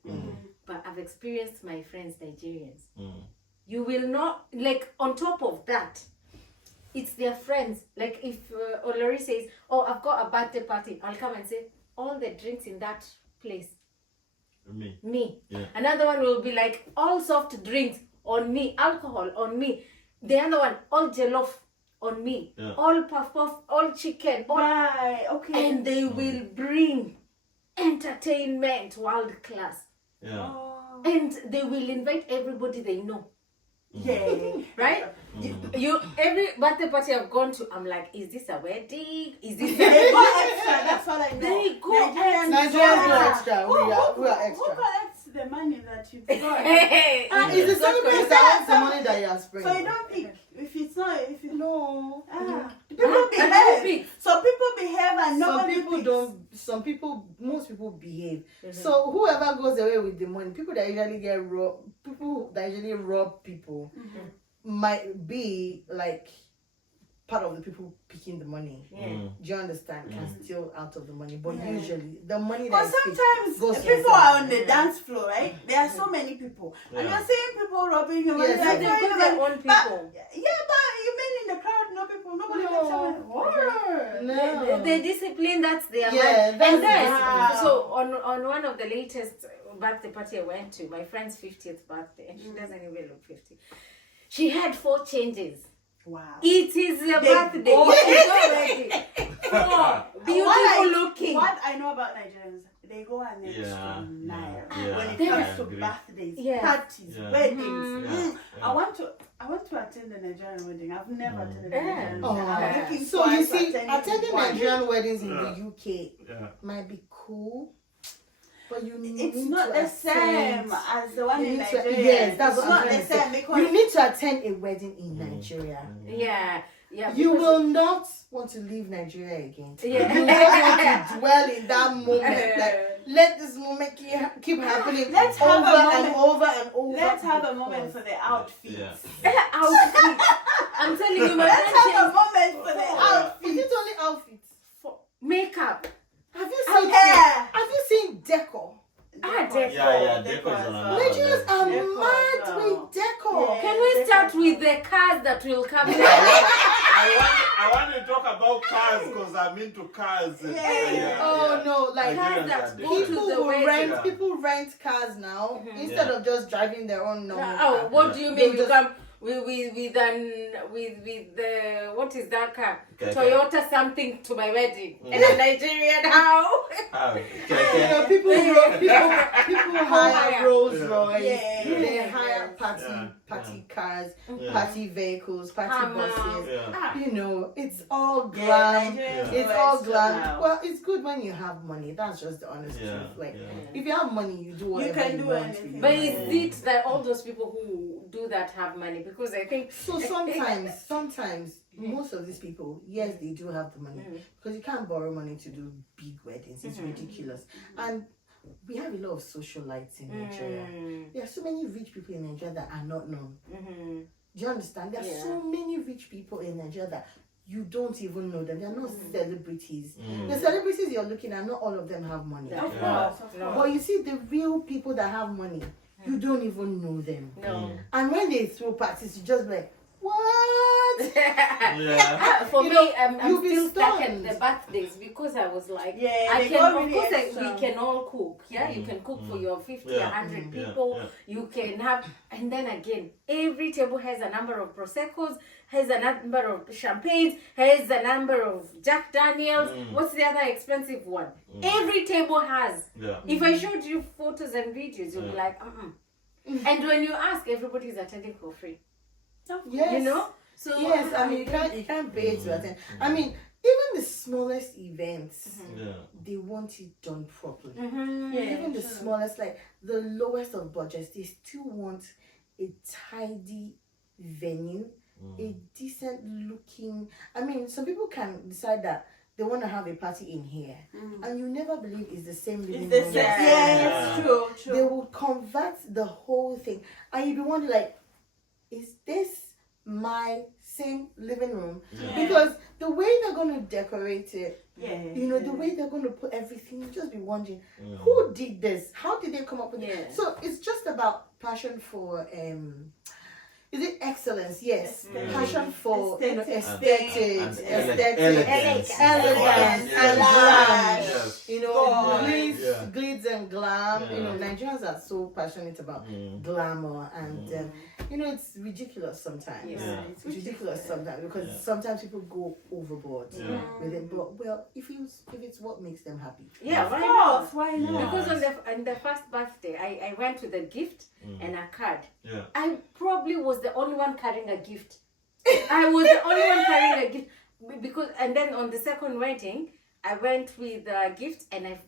But I've experienced my friends, Nigerians. Mm. You will not, like, on top of that, it's their friends. Like, if Olori says, oh, I've got a birthday party, I'll come and say, all the drinks in that place, me. Yeah. Another one will be like, all soft drinks on me, alcohol on me. The other one, all jollof on me, Yeah. all puff, all chicken, all, Right. Okay. and they will bring entertainment world class. Yeah. Oh. And they will invite everybody they know. Yeah. Right? You every birthday party I've gone to, I'm like, is this a wedding? Is this They go extra. That's all I know. They go Nigerians go extra. We are Who extra. collects the money that you got? Hey, It's the same place that wants the money that you are So spraying. you don't pick if it's not if you No. people I don't behave. pick. So people behave and Some nobody people picks. don't. Some people, most people behave. So whoever goes away with the money, people that usually get robbed, people that usually rob people, might be like part of the people picking the money. Yeah. Do you understand? Can steal out of the money, but usually the money But that is picked sometimes goes to people the are family. on the dance floor, right? There are so many people, and Yeah. you're seeing people robbing you. Yes, and They've you're got like, their own but- people. Yeah, but you mean in the crowd, no people, nobody No. makes a word. No. The discipline, that's their Yeah, man. that's And then, the- so on one of the latest birthday party I went to, my friend's 50th birthday, and she doesn't even look 50. She had 4 changes. Wow. It is a They birthday. go- It's already 4 beautiful looking. What I know about Nigerians, they go an extra Yeah, mile yeah, when it yeah. comes I to agree. birthdays, Yeah. parties, Yeah. weddings. Mhm. Yeah. I want to attend a Nigerian wedding. I've never attended a Yeah. Nigerian Oh. wedding. I'm looking So you forward to see, attending attending one. Nigerian weddings in Yeah. the UK Yeah. might be cool, but you need It's to not the same attend. as the one You in need to- Nigeria. yes, that's it's what I'm not trying the to say. same because You need to attend a wedding in Nigeria. Yeah. You because- will not want to leave Nigeria again. Yeah. You just want to dwell in that moment. Like, let this moment keep happening Let's have over a and moment. over and over. let's have a moment for the outfits. Yeah. Outfit. I'm telling you, my Let's friend have a changed moment for the Is outfits. it only outfits? for makeup. Have you And seen hair. Have you seen decor? Decor. Yeah, decor is another one. Nigerians are Decor, mad wow. with decor. Yeah. Can we start with the cars that will come? I want to talk about cars because I'm into cars. Yeah. Oh no, like Cars Nigerians that are go different. to people the will wedding. rent Yeah. people rent cars now instead Yeah. of just driving their own normal Oh, car. what do you mean? They'll You just- come with the what is that car? Okay. Toyota something to my wedding in a Nigerian house. You know, people hire hire. Rolls Yeah. Royce. Yeah. They Yeah. hire Yeah. party cars, Yeah. party vehicles, party Hammer. buses. Yeah. You know, it's all Yeah, glam. Nigerians It's go all extra glam. mile. Well, it's good when you have money. That's just the honest Yeah. truth. Like, Yeah. if you have money, you do whatever can you do want. anything. with But your is money. it that all those people who do that have money? Because I think So sometimes, most of these people, yes, they do have the money because you can't borrow money to do big weddings. It's ridiculous, and we have a lot of socialites in Nigeria. There are so many rich people in Nigeria that are not known. Do you understand? There are Yeah. so many rich people in Nigeria that you don't even know them. They are not celebrities. Mm. The celebrities you're looking at, not all of them have money. Of Yeah. course, of No. course. But you see, the real people that have money, you don't even know them. no. And when they throw parties, you just be like, what? Yeah. For You me, know, I'm you'll be still stuck at stunned. the birthdays because I was like, Yeah, I they can, go of really course, extra. we can all cook. Yeah, you can cook for your 50, Yeah. 100 Yeah, people. yeah. You can have, and then again, every table has a number of Prosecco's, has a number of champagnes, has a number of Jack Daniels. What's the other expensive one? Every table has. Yeah. If I showed you photos and videos, you'll be like, And when you ask, everybody is attending for free. Yes. You know? So Yes, I mean, you can't pay to attend. I mean, even the smallest events, Yeah. they want it done properly. Yeah, Even the sure. smallest, like the lowest of budgets, they still want a tidy venue, a decent looking. I mean, some people can decide that they want to have a party in here, and you never believe it's the same living It's the room. same. as- Yeah, true, They true. will convert the whole thing, and you'll be wondering, like, is this my same living room? Yeah. Because the way they're going to decorate it, Yeah. you know, the way they're going to put everything, you just be wondering, who did this? How did they come up with Yeah. it? So it's just about passion for is it excellence? Yes. Aesthetic. Passion for Aesthetic. aesthetics, And aesthetics, elegance. elegance, Yeah. and Glass. glam. Yes. You know, Gosh. glitz and glam. You know, Yeah. Nigerians are so passionate about glamour, and you know, it's ridiculous sometimes. Yeah. It's ridiculous sometimes because sometimes people go overboard with it. But well, if it's what makes them happy. yeah, Of why not? course, why not? Yeah. Because on the first birthday, I went with a gift and a card. Yeah. I probably was the only one carrying a gift. I was the only one carrying a gift because, and then on the second wedding, I went with a gift and I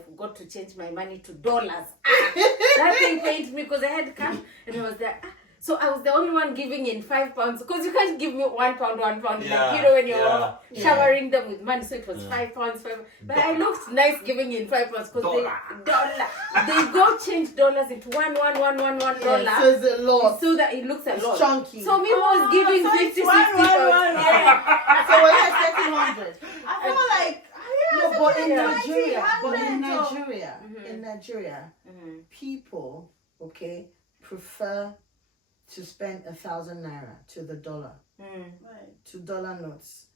forgot to change my money to dollars. That thing pained me because I had cash and I was like, so I was the only one giving in £5 because you can't give me £1, Yeah, like, you know, when you're yeah. showering them with money. So it was £5, but I looked nice giving in £5 because they go change dollars into one $1. Yeah, so it's a lot. So that it looks a It's lot. chunky. So me was giving so 50, it's 60 one, pounds. Yeah. So we're like 1,300. I feel like No, but in Yeah. Nigeria, $100. in Nigeria, people, okay, prefer to spend 1,000 naira to the dollar, to dollar notes.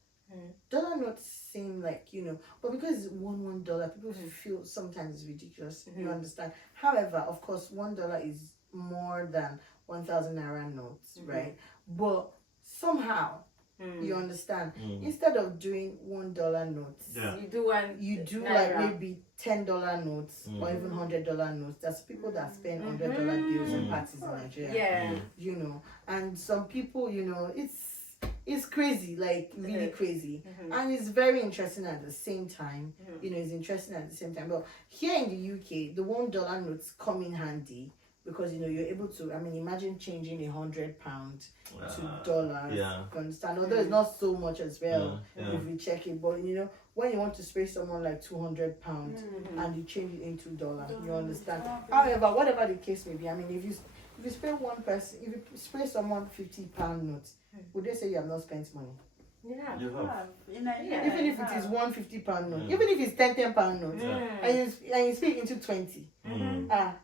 Dollar notes seem like, you know, but because it's $1, people feel sometimes it's ridiculous. You understand? However, of course, $1 is more than 1,000 naira notes, right? but somehow you understand. Instead of doing $1 notes, you do like maybe $10 notes or even $100 notes. There's people that spend $100 bills in parties in Nigeria. You know, and some people, you know, it's crazy, like really crazy, and it's very interesting at the same time. You know, it's interesting at the same time. But here in the UK, the $1 notes come in handy because, you know, you're able to. I mean, imagine changing £100 to dollars. You understand? Although it's not so much as well if we check it, but you know, when you want to spray someone like £200 and you change it into dollar, you understand? However, whatever the case may be, I mean, if you spray one person, if you spray someone £50 notes, would they say you have not spent money? Yeah, You have. Even if it is one £50 note, even if it's £10 note, and you speak into 20,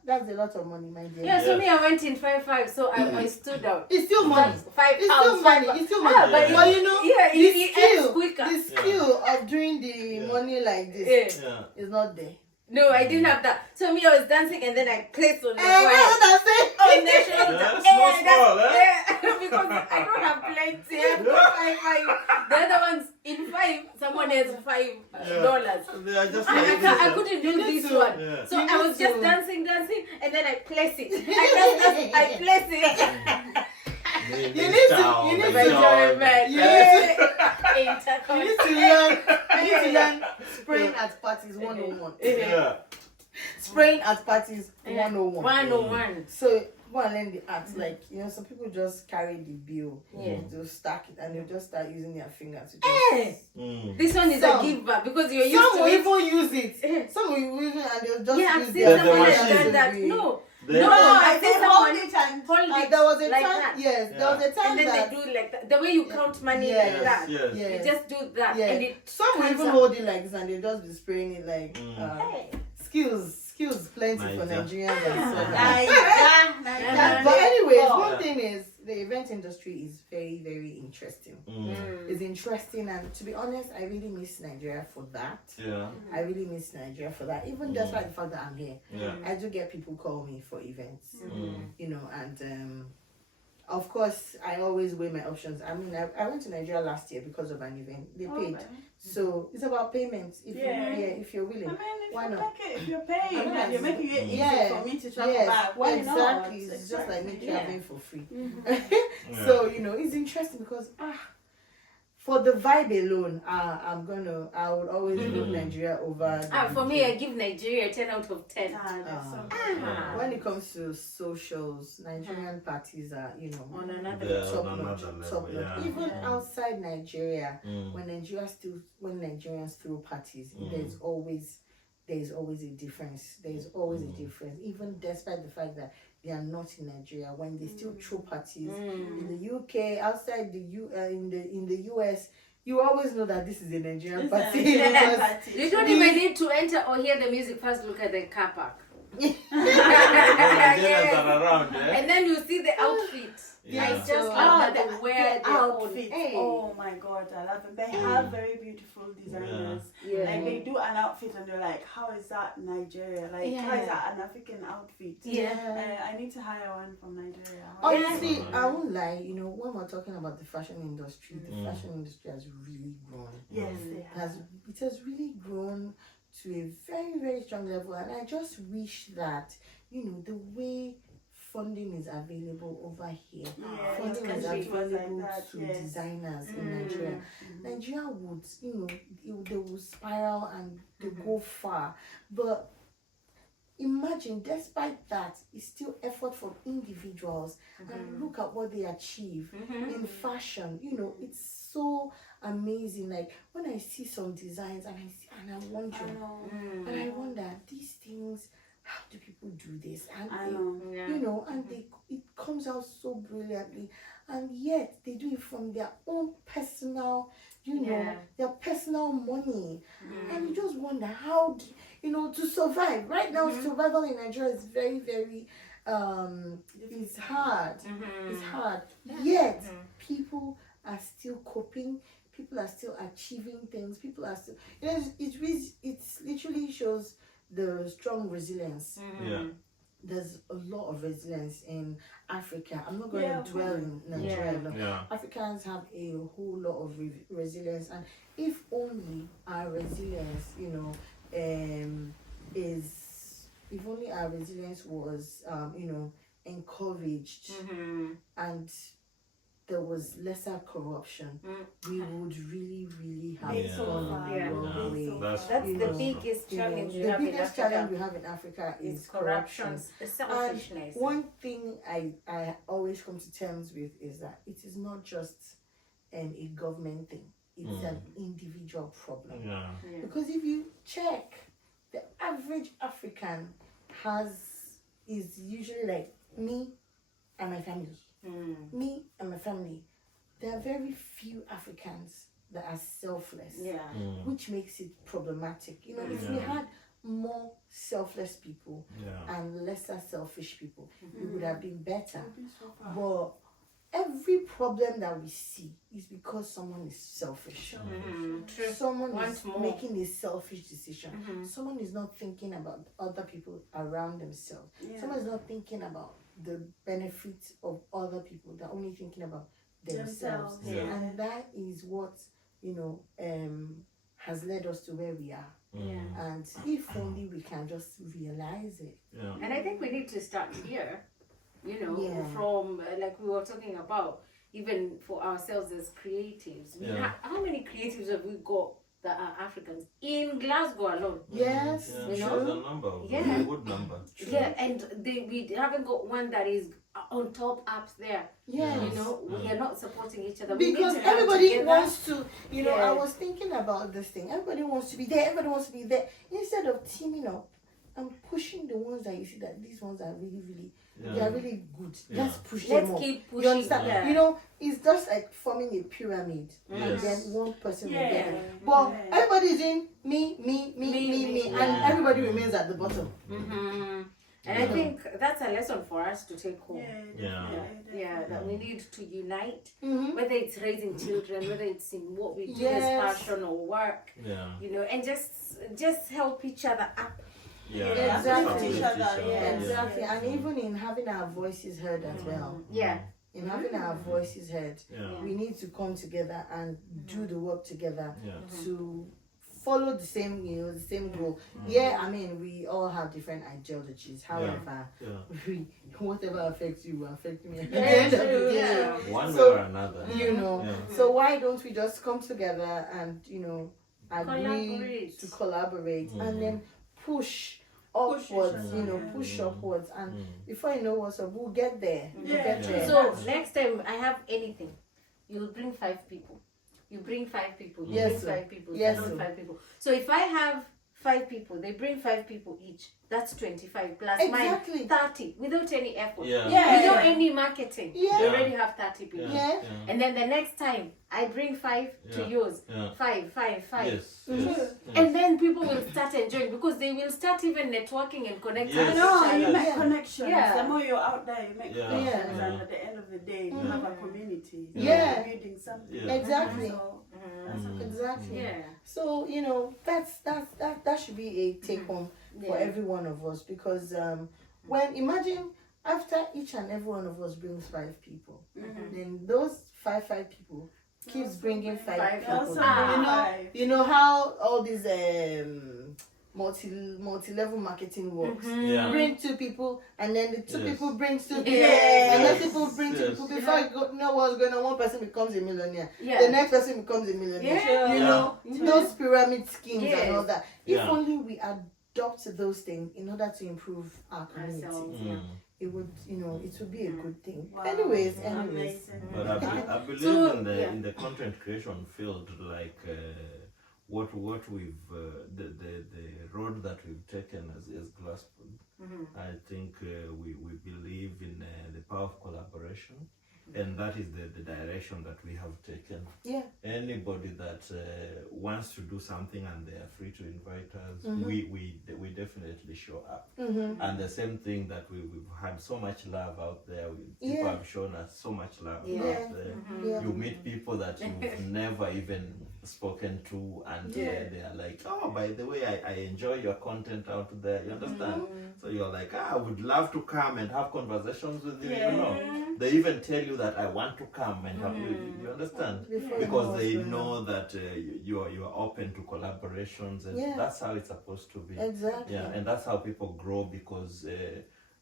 that's a lot of money, my dear. Yeah, so me, I went in 5-5, so I stood out. It's still money. £5. It's still money. It's still money. But you know, the skill of doing the money like this is not there. No, I didn't have that. So me, I was dancing and then I placed on the on the shoulder. Because I don't have plenty. The other ones in 5, someone has $5. They are just I couldn't do this one. So I was just dancing, and then I place it. I place it. You need to learn spraying at parties 101. Spraying at parties 101. 101. So go and learn the art. Like, you know, some people just carry the bill, they'll stack it, and they'll just start using their fingers to just This one is a give back because you're used to it. Some will even use it. Some will use it and they'll just I've use seen someone it. has done that. No, I think hold it and hold it. There was a like time, that. there was a time And then that they do like that. The way you count money like that. You just do that. And it some will even hold it like this and they'll just be spraying it like skills plenty for Nigerians and so on. But anyways, one thing is the event industry is very, very interesting. It's interesting, and to be honest, I really miss Nigeria for that. I really miss Nigeria for that. Even despite the fact that I'm here, I do get people call me for events. You know, and of course, I always weigh my options. I mean, I went to Nigeria last year because of an event. They paid. So it's about payments. If you're willing. I mean, why not? If you're paying and you're making it easy for me to travel back, why not? Exactly. It's just like me traveling for free. So, you know, it's interesting because for the vibe alone, I would always vote Nigeria over. For me, I give Nigeria 10 out of 10. When it comes to socials, Nigerian parties are, you know, on another top notch. Even outside Nigeria, when Nigerians throw parties, there's always a difference. There's always a difference, even despite the fact that they are not in Nigeria. When they still throw parties in the UK, outside the in the US, you always know that this is a Nigerian party. You don't even need to enter or hear the music. First, look at the car park. And then you see the outfit. I just love that they wear their outfit. Oh my god, I love them. They have very beautiful designers. Like they do an outfit and they're like, how is that Nigeria? Like how is that an African outfit? I need to hire one from Nigeria. Honestly, I won't lie, you know, when we're talking about the fashion industry, the fashion industry has really grown. Yes, it has really grown to a very, very strong level, and I just wish that, you know, the way funding is available over here, funding is available to designers in Nigeria. Nigeria would, you know, they will spiral and they go far. But imagine, despite that, it's still effort from individuals, and look at what they achieve in fashion. You know, it's so amazing. Like when I see some designs and I'm wondering, and I wonder, these things, how do people do this? And you know, and it comes out so brilliantly, and yet they do it from their own personal, you know, their personal money, and you just wonder how, you know, to survive right now. Survival in Nigeria is very, very it's hard. It's hard. Yet people are still coping. People are still achieving things. People are still, you know, it literally shows the strong resilience there's a lot of resilience in Africa. I'm not going to dwell in Nigeria. Yeah. Africans have a whole lot of resilience, and if only our resilience, if only our resilience was, encouraged, and there was lesser corruption, we would really, really have That's the biggest challenge we have in Africa. challenge we have in Africa is corruption. Selfishness. And one thing I always come to terms with is that it is not just a government thing. It's an individual problem. Because if you check, the average African is usually like me and my family. Me and my family. There are very few Africans that are selfless, which makes it problematic. If we had more selfless people and lesser selfish people, it would have been better. But every problem that we see is because someone is selfish. True. Someone is making a selfish decision. Someone is not thinking about other people around themselves. Someone is not thinking about the benefits of other people. They're only thinking about themselves. And that is what has led us to where we are. And if only we can just realize it. And I think we need to start here, from like we were talking about, even for ourselves as creatives. How many creatives have we got that are Africans in Glasgow alone? Yes, a number, a good number. And we haven't got one that is on top up there. We are not supporting each other. Because everybody wants to, I was thinking about this thing. Everybody wants to be there. Everybody wants to be there. Instead of teaming up and pushing the ones that you see that these ones are really, really, they are really good. Let's push them up. Keep pushing. You understand? It's just like forming a pyramid, and then one person will get it. But everybody's in me, and everybody remains at the bottom. And I think that's a lesson for us to take home. That we need to unite, whether it's raising children, whether it's in what we do as passion or work, and just help each other up. Exactly. And even in having our voices heard as well. In having our voices heard, we need to come together and do the work together to follow the same, the same goal. I mean, we all have different ideologies. However, whatever affects you will affect me at the end of the day. One way or another. So why don't we just come together and, agree to collaborate and then push upwards, push upwards, and before you know what's up, we'll get there. So next time I have anything, you'll bring 5 people. You bring 5 people. You bring 5 people. Yes, 5 people. So if I have 5 people, they bring 5 people each. That's 25 plus mine 30 without any effort. Without any marketing. They already have 30 people. And then the next time I bring 5 to yours. 5. And then people will start enjoying because they will start even networking and connecting. You make connections. The more you're out there, you make connections, and at the end of the day, you have a community. You're building something. Exactly. Exactly. So that should be a take home for every one of us, because when imagine after each and every one of us brings 5 people, then those five people keeps bringing 5 people. You know how all these multi-level marketing works. Bring 2 people, and then the 2 people brings 2 people, and then people bring 2 people. Before you know what's going on, one person becomes a millionaire. The next person becomes a millionaire. Those pyramid schemes and all that. If only we adopt those things in order to improve our community. It would, it would be a good thing. Anyways. But I believe in the content creation field, like what we've the road that we've taken as Glasspool. I think we believe in the power of collaboration, And that is the direction that we have taken. Yeah. Anybody that wants to do something and they are free to invite us, we definitely show up. And the same thing that we've had so much love out there. People have shown us so much love out there. You meet people that you've never even spoken to, and they are like, oh, by the way, I enjoy your content out there. You understand? So you're like, I would love to come and have conversations with you. You know, they even tell you that I want to come and have you understand, because they know that you are open to collaborations, and that's how it's supposed to be. Exactly. Yeah, and that's how people grow, because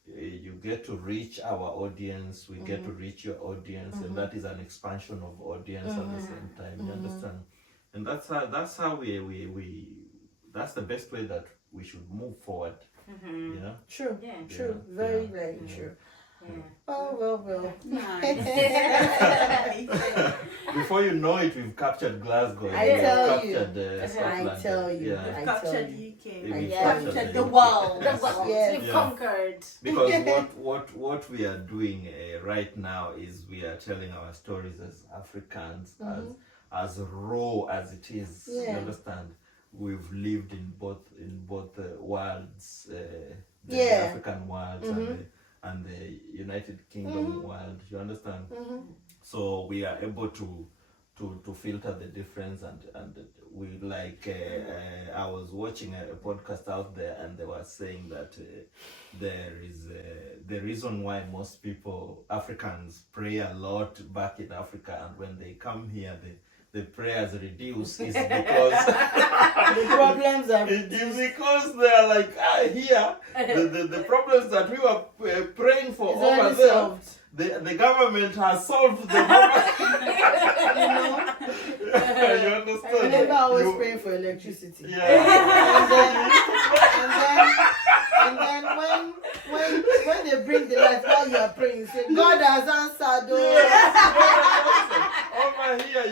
you get to reach our audience, we get to reach your audience, and that is an expansion of audience at the same time. You understand? And that's how we that's the best way that we should move forward. You know? True. Yeah. True. Very true. Yeah. Oh, well. Nice. Before you know it, we've captured Glasgow. I tell you. Scotland. I tell you. Yeah. We've captured UK. We've We've captured captured the the UK. world. Yes. We've conquered. Because what we are doing right now is we are telling our stories as Africans, as raw as it is. You understand? We've lived in both worlds, the African world and the United Kingdom world. You understand? So we are able to filter the difference, and we like I was watching a podcast out there, and they were saying that there is the reason why most people, Africans, pray a lot back in Africa, and when they come here the prayers reduce is because the problems are it is because they are like here the problems that we were praying for it's over already there solved. the government has solved the problem. You know? You understand? I remember always praying for electricity. And then when they bring the light while you are praying, you say, God has answered. Over here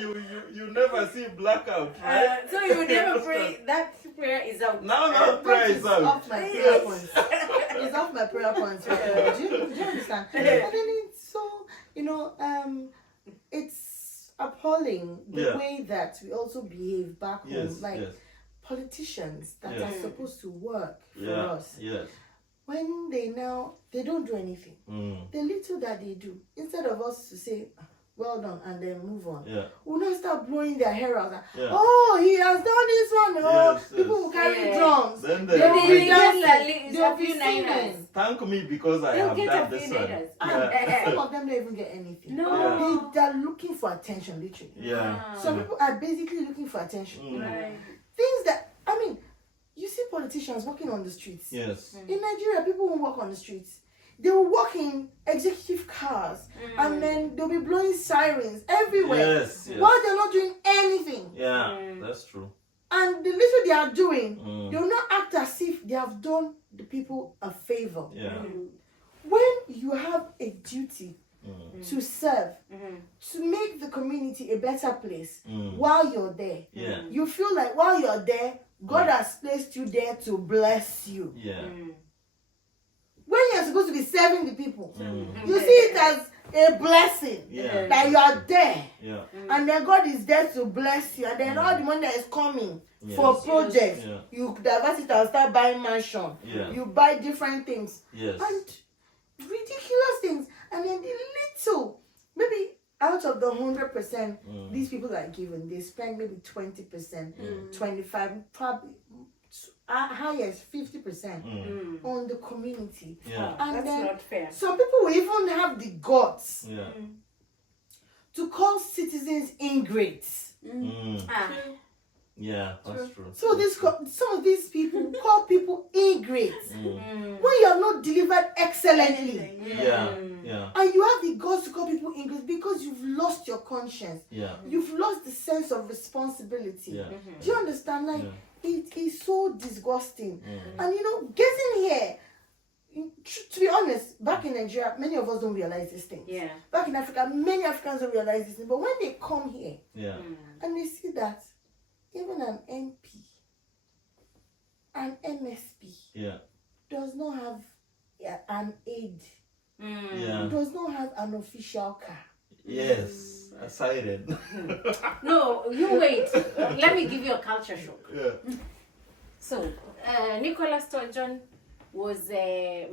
you never see blackout, right? So you never pray. That prayer is out. Now that prayer is out. Off my prayer points. It's off my prayer points. Right? Do you understand? And then it's so, it's appalling the way that we also behave back home. Politicians that are supposed to work for us. Yes. When they don't do anything. The little that they do, instead of us to say, well done, and then move on. We'll not start blowing their hair out. Oh, he has done this one. Oh, people will carry drums. Then they'll be singing. Thank me because I have done this one. Some of them don't even get anything. No. They're looking for attention, literally. Some people are basically looking for attention. Right. Things that, you see politicians walking on the streets. Yes. In Nigeria, people won't walk on the streets. They will walk in executive cars, and then they'll be blowing sirens everywhere. Yes. While they're not doing anything. Yeah, that's true. And the little they are doing, they will not act as if they have done the people a favor. When you have a duty to serve, to make the community a better place while you're there, you feel like while you're there, God has placed you there to bless you. When you're supposed to be serving the people, you see it as a blessing that you are there, and then God is there to bless you, and then all the money that is coming for projects, you divert it and start buying mansion. You buy different things and ridiculous things, and then the little, maybe out of the 100% these people are given, they spend maybe 20%, 25%, probably highest 50% on the community. And that's then not fair. some people will even have the guts to call citizens ingrates. Yeah, that's true. So some of these people call people ingrates when you have not delivered excellently. And you have the guts to call people ingrates because you've lost your conscience. You've lost the sense of responsibility. Do you understand? It is so disgusting. And getting here, to be honest, back in Nigeria, many of us don't realize these things. Back in Africa, many Africans don't realize these things. But when they come here and they see that even an MP, an MSP does not have an aide, does not have an official car. Yes, a siren. No, you wait. Let me give you a culture shock. Yeah. So, Nicholas Sturgeon was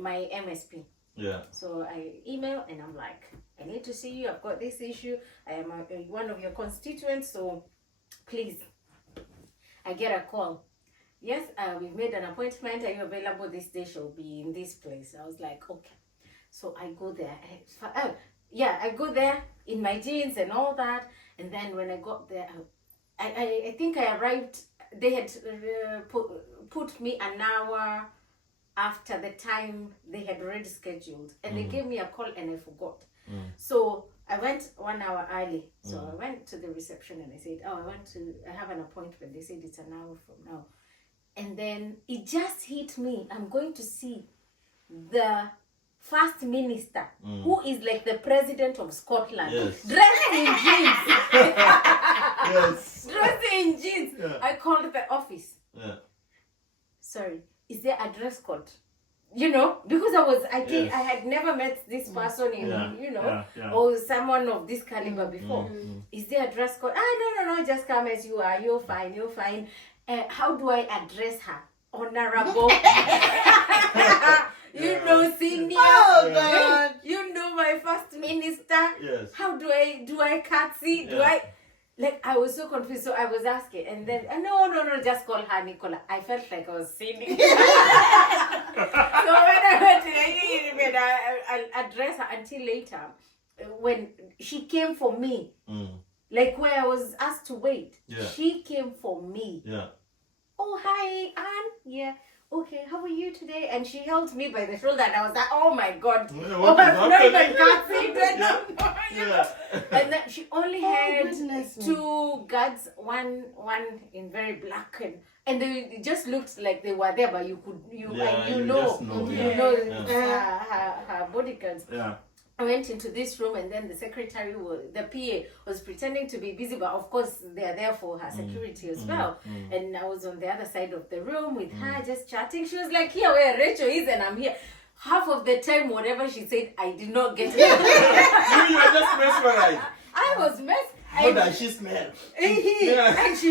my MSP. Yeah. So I email and I'm like, I need to see you. I've got this issue. I am one of your constituents, so please. I get a call. Yes, we've made an appointment. Are you available this day? She'll be in this place. I was like, okay. So I go there. I go there in my jeans and all that. And then when I got there, I think I arrived. They had put me an hour after the time they had already scheduled, and they gave me a call and I forgot. So I went 1 hour early. So I went to the reception and I said, I have an appointment. They said it's an hour from now. And then it just hit me. I'm going to see the First Minister, who is like the President of Scotland, dressed in jeans. Yes. Dressed in jeans. Yeah. I called the office. Yeah. Sorry, is there a dress code? You know, because I think Yes. I had never met this person in, Yeah. or someone of this caliber before. Is there a dress code? No, just come as you are. You're fine. How do I address her? Honorable. Senior. Oh God. You know my First Minister. Yes. How do I curtsy? I was so confused, so I was asking, and then no, just call her Nicola. I felt like I was sinning. So when I went to the I'll address her until later, when she came for me, like where I was asked to wait. Yeah. She came for me. Yeah. Oh, hi, Anne. Yeah. Okay, how are you today? And she held me by the shoulder, and I was like, oh my God. What is I've not even happening? curtsied. And then she only had goodness me. 2 guards, one in very black, and they just looked like they were there, but you know her bodyguards. Yeah. I went into this room, and then the PA was pretending to be busy, but of course they are there for her security as well. And I was on the other side of the room with her, just chatting. She was like, here where Rachel is, and I'm here. Half of the time, whatever she said, I did not get it. You were just mesmerized. I was messed. How does she smell? And she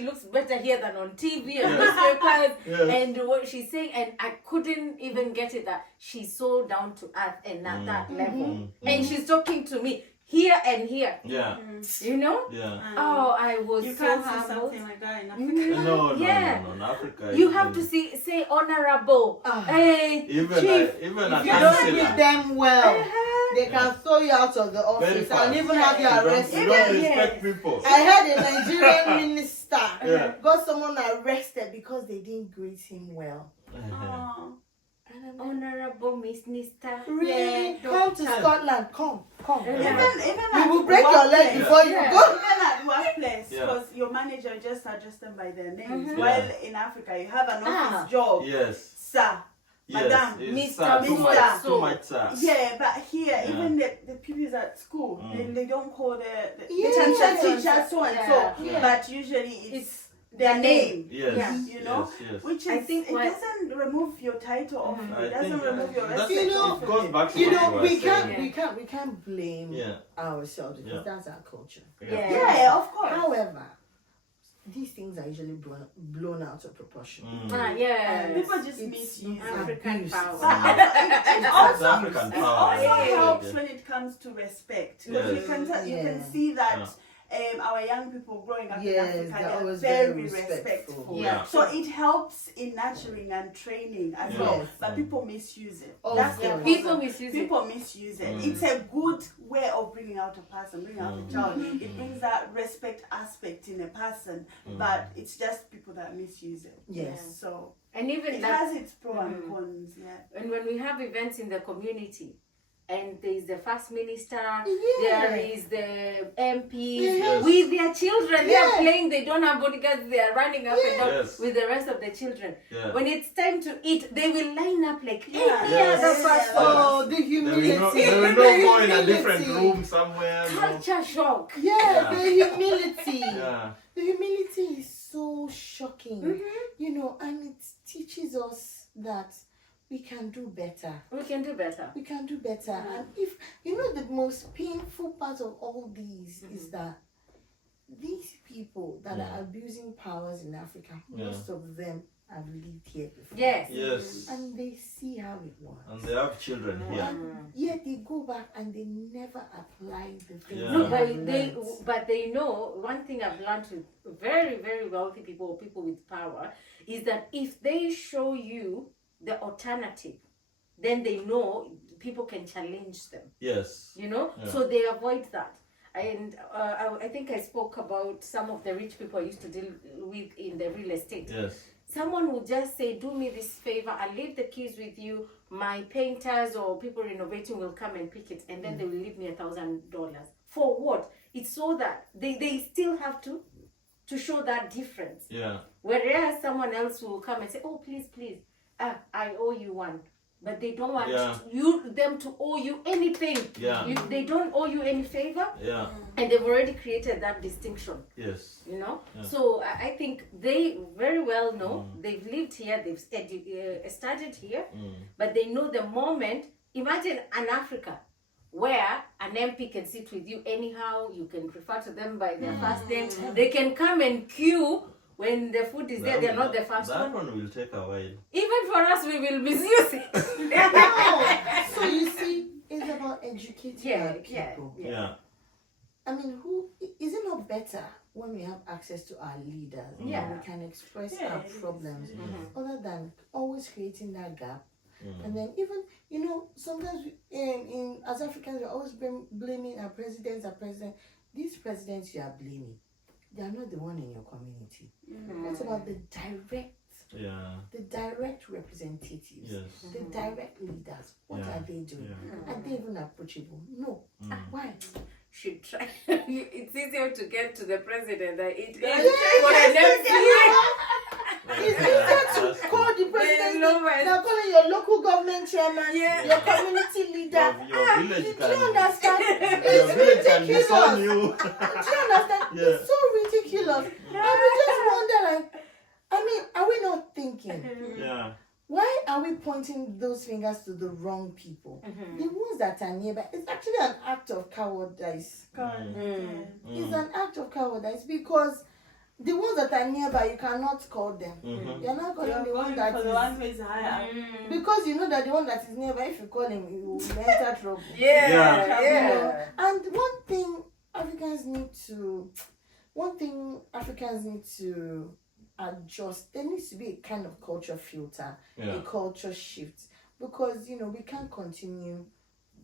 looks better here than on TV and newspapers. And what she's saying, and I couldn't even get it that she's so down to earth and at that level. And she's talking to me here and here. Yeah. You know? Yeah. Oh, I was You so can't see humbled. something like that in Africa. No, in Africa. You have to say honorable. Hey, Even chief. even a If you don't councillor. treat them well, they can throw you out of the office and even have you arrested. You don't respect people. I had a Nigerian minister got someone arrested because they didn't greet him well. Oh. Honorable Miss Nista. Really? Yeah, Come to Scotland. Come. Even You at will break your leg workplace. before you go. Even at workplace, Yeah. because your manager just address them by their names. Mhm. While Yeah. in Africa, you have an office job. Yes. Sir. Madam, Yes. Mr. Too Mr. too much, sir. Yeah, but here, Yeah. even the pupils at school, they don't call the Yeah. teacher so and so. Yeah. But usually it's their name. Yes. Yeah. You know? Yes. Which is, I think it what- doesn't remove your title off. I It doesn't think remove your that's- respect. You know, off it of goes it. back to You what know, you we were saying. can't blame Yeah. ourselves because Yeah. that's our culture. Yeah. Yeah, of course. However, these things are usually blown out of proportion. Yeah. People just It's misuse it. African abuse. power. It also, African it power. also Yeah. helps when it comes to respect. Because Yes. you Yeah. can see that our young people growing up Yes, in they're Africa, always they're very very respectful. respectful. Yeah. So it helps in nurturing and training as well. Yes. But people misuse it. Oh, That's yeah. the People problem. misuse it. People misuse it. It's a good way of bringing out a person, bringing out a child. It brings that respect aspect in a person, but it's just people that misuse it. Yes. So And even it that, has its pro and cons. Yeah. and when we have events in the community, and there is the First Minister, Yeah. there is the MPs Yes. with their children. They Yeah. are playing. They don't have bodyguards. They are running up and down Yes. with the rest of the children. Yeah. When it's time to eat, they will line up like any Yes. other Yeah. person. Oh, the They humility. will not go in a different room somewhere. No. Culture shock. Yeah, the humility. Yeah. The humility is so shocking. Mm-hmm. You know, and it teaches us that we can do better. We can do better. We can do better. And if you know, the most painful part of all these is that these people that are abusing powers in Africa, most of them have lived here before. Yes. And they see how it works. And they have children here. And yet they go back and they never apply the things. Yeah. No, they but they know, one thing I've learned with very, very wealthy people or people with power is that if they show you the alternative, then they know people can challenge them. Yes. You know? So they avoid that. And I think I spoke about some of the rich people I used to deal with in the real estate. Yes. Someone would just say, do me this favor, I'll leave the keys with you, my painters or people renovating will come and pick it, and then they will leave me $1,000. For what? It's so that they still have to show that difference. Yeah. Whereas someone else will come and say, oh, please, I owe you one. But they don't want them to owe you anything. Yeah. They don't owe you any favor. Yeah. And they've already created that distinction. Yes. You know? Yeah. So I think they very well know they've lived here, they've studied here, but they know the moment. Imagine an Africa where an MP can sit with you anyhow, you can refer to them by their first name, they can come and queue. When the food is there, they're not the first that one. That one will take a while. Even for us, we will misuse it. No. So you see, it's about educating our people. Yeah. I mean, is it not better when we have access to our leaders? Yeah. And we can express our problems other than always creating that gap. And then even, you know, sometimes as Africans, we're always blaming our presidents, These presidents you are blaming, they are not the one in your community. What about the direct representatives, the direct leaders? What are they doing? Are they even approachable? No. Why? Should try. It's easier to get to the president than it is for Yes, an it's easier to call the president than calling your local government chairman, your community leader. Your village Do you can understand? your It's village can ridiculous. disown you. Do you understand? It's so ridiculous. And we just wonder, like, I mean, are we not thinking? Yeah. Why are we pointing those fingers to the wrong people? The ones that are nearby. It's actually an act of cowardice. It's an act of cowardice because the ones that are nearby, you cannot call them. You're not calling the one that is the one who is higher. because you know that the one that is nearby, if you call him, he will enter trouble. Yeah. You know? And one thing Africans need to adjust. There needs to be a kind of culture filter, a culture shift, because you know we can't continue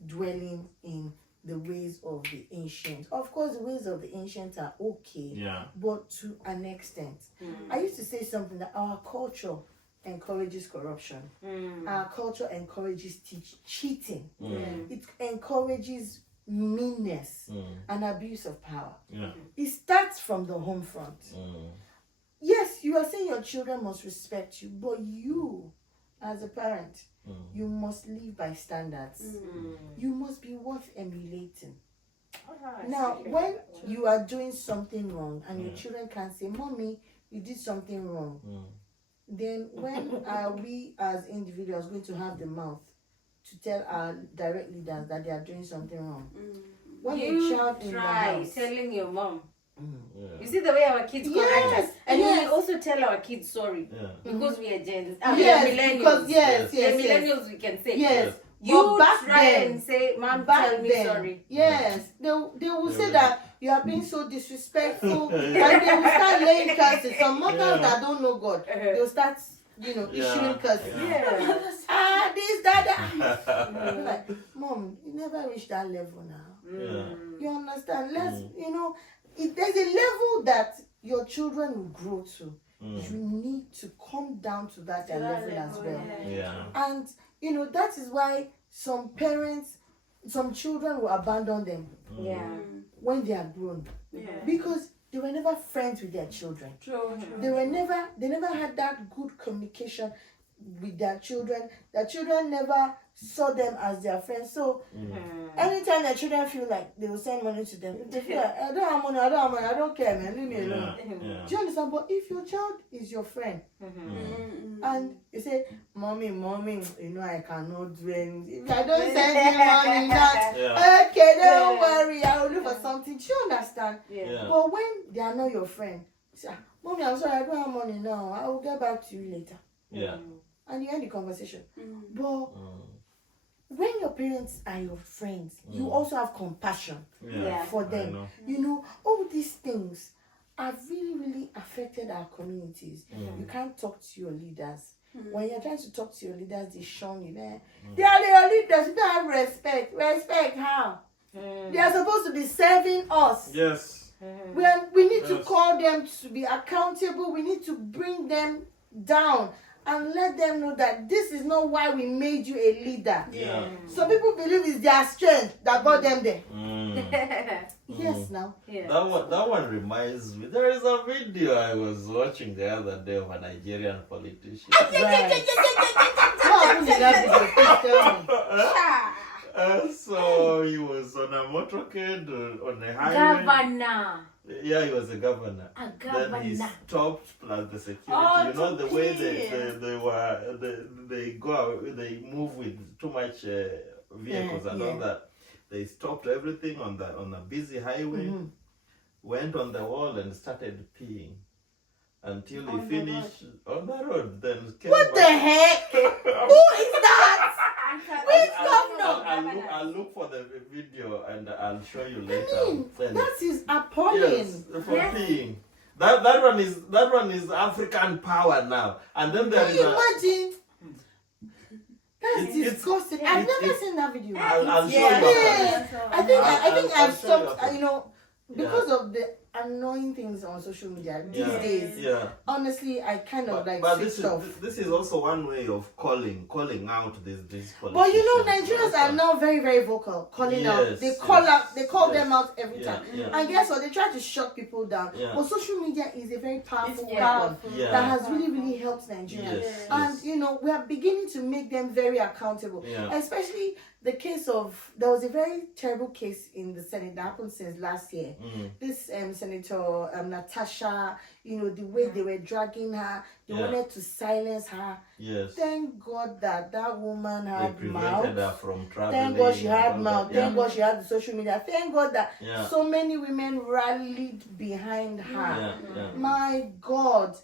dwelling in the ways of the ancients. Of course, the ways of the ancients are okay, but to an extent. I used to say something that our culture encourages corruption. Our culture encourages cheating. It encourages meanness and abuse of power. It starts from the home front. Yes, you are saying your children must respect you, but you, as a parent, you must live by standards. You must be worth emulating. Now, when you are doing something wrong and your children can say, Mommy, you did something wrong, then when are we as individuals going to have the mouth to tell our direct leaders that they are doing something wrong? When You a child in the try house, telling your mom. You see the way our kids correct us, and we also tell our kids sorry because we are Gen Z. We are millennials. Because Millennials, we can say yes. You But back try then, and say, Mom, back tell me then, sorry. Yes, they will say that you are being so disrespectful, and they will start laying curses. Some mothers that don't know God, they'll start, issuing curses. This, that. Like, Mom, you never reach that level now. You understand? Let's, if there's a level that your children will grow to, you need to come down to that level as well. And that is why some children will abandon them when they are grown, because they were never friends with their children. They never had that good communication with their children. Their children never saw them as their friends. So anytime the children feel like they will send money to them, if they feel like, I don't have money, I don't care, man, leave me alone. Do you understand? But if your child is your friend, and you say, mommy, you know I cannot do anything. If I don't send you money, okay, don't worry, I will look for something. Do you understand? But when they are not your friend, you say, mommy, I'm sorry, I don't have money now. I will get back to you later. And you end the conversation. But when your parents are your friends, you also have compassion for them. You know, all these things have really, really affected our communities. You can't talk to your leaders. When you're trying to talk to your leaders, they shun you. They are your leaders. You don't have respect. Respect how? They are supposed to be serving us. Yes. We need to call them to be accountable. We need to bring them down and let them know that this is not why we made you a leader. So people believe it's their strength that got them there. Yes, now. That one reminds me. There is a video I was watching the other day of a Nigerian politician. What happened in that video? Please tell me. So he was on a motorcade on the highway. Governor. Yeah, he was a governor. Then he stopped plus the security. You know the way they go out, they move with too much vehicles and all that. They stopped everything on the busy highway, went on the wall and started peeing until he finished on the road. Then came what back. the heck? Who is that? Which governor? I'll look for the video and I'll show you later. That is appalling. Yes, for peeing. That one is African power now. And then there is imagine. That's disgusting. I've never seen that video. I'll show you after. I think I've stopped. You know, because of the annoying things on social media these days. Honestly, I kind of but switched off. This is also one way of calling out these politicians. But you know, Nigerians are now very, very vocal, calling out. They call them out every time. And guess what? They try to shut people down. But social media is a very powerful weapon that has really, really helped Nigerians. And you know, we are beginning to make them very accountable. Especially the case of, there was a very terrible case in the Senate that happened since last year. This Senator Natasha, you know, the way they were dragging her, they wanted to silence her. Thank God that woman had mouth. Her from traveling. Thank God she had mouth. Thank God she had the social media. Thank God that so many women rallied behind her. My God.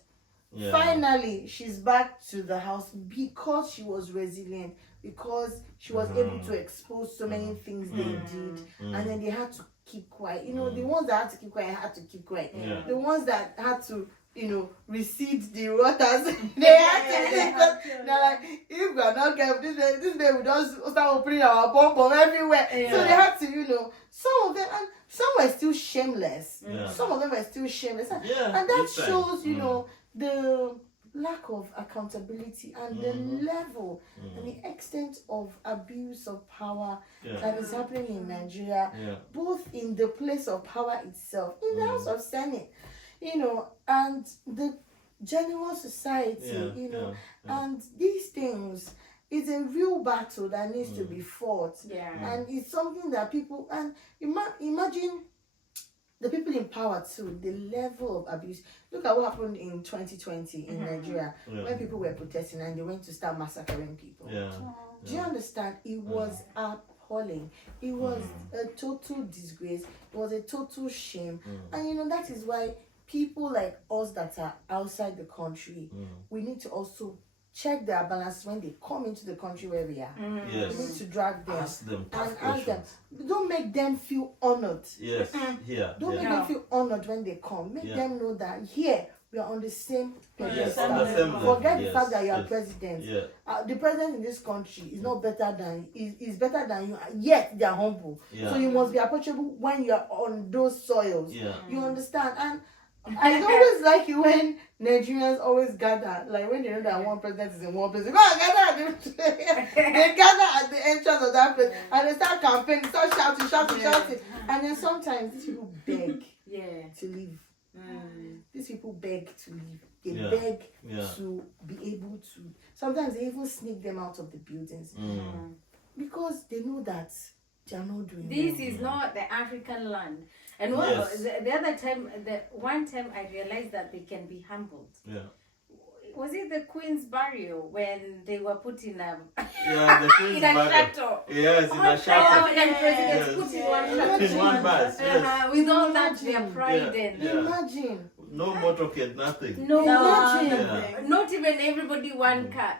Finally, she's back to the house because she was resilient, because she was able to expose so many things they did, and then they had to keep quiet. You know, the ones that had to keep quiet had to keep quiet. The ones that had to, you know, recede the waters, they had to because they're like, if we are not careful, this day we just start opening our pom everywhere. So they had to, you know, some of them, and some were still shameless. Some of them were still shameless, and that shows, you know, the lack of accountability and the level and the extent of abuse of power that is happening in Nigeria, both in the place of power itself, in the House of Senate, you know, and the general society, you know, and these things. It's a real battle that needs to be fought, and it's something that people, and imagine the people in power too, the level of abuse. Look at what happened in 2020 in Nigeria when people were protesting and they went to start massacring people. Do you understand? It was appalling. It was a total disgrace. It was a total shame. And you know, that is why people like us that are outside the country, we need to also check their balance when they come into the country where we are. We need to drag them, ask them. Don't make them feel honored. Don't make them feel honored when they come. Make them know that here we are on the same pedestal. Forget the fact that you are president. The president in this country is not better than is better than you. Yet they are humble. So you must be approachable when you are on those soils. You understand? And I always like it when Nigerians always gather, like when they know that one president is in one place, they go and gather. They gather at the entrance of that place and they start campaigning, start shouting. And then sometimes these people beg to leave. These people beg to leave. They Yeah. beg Yeah. to be able to. Sometimes they even sneak them out of the buildings because they know that they are not doing This well. is not the African land. And what, Yes. the other time, the one time I realized that they can be humbled. Yeah. Was it the Queen's burial when they were put in a Yeah, the Queen's in a burial. shuttle? Yes, in All a shuttle. African presidents Yes. put in one In shuttle. one bus, yes. With all that their pride Yeah. and Yeah. Imagine. No motorcade, nothing. no, Imagine. Yeah. not even everybody one car.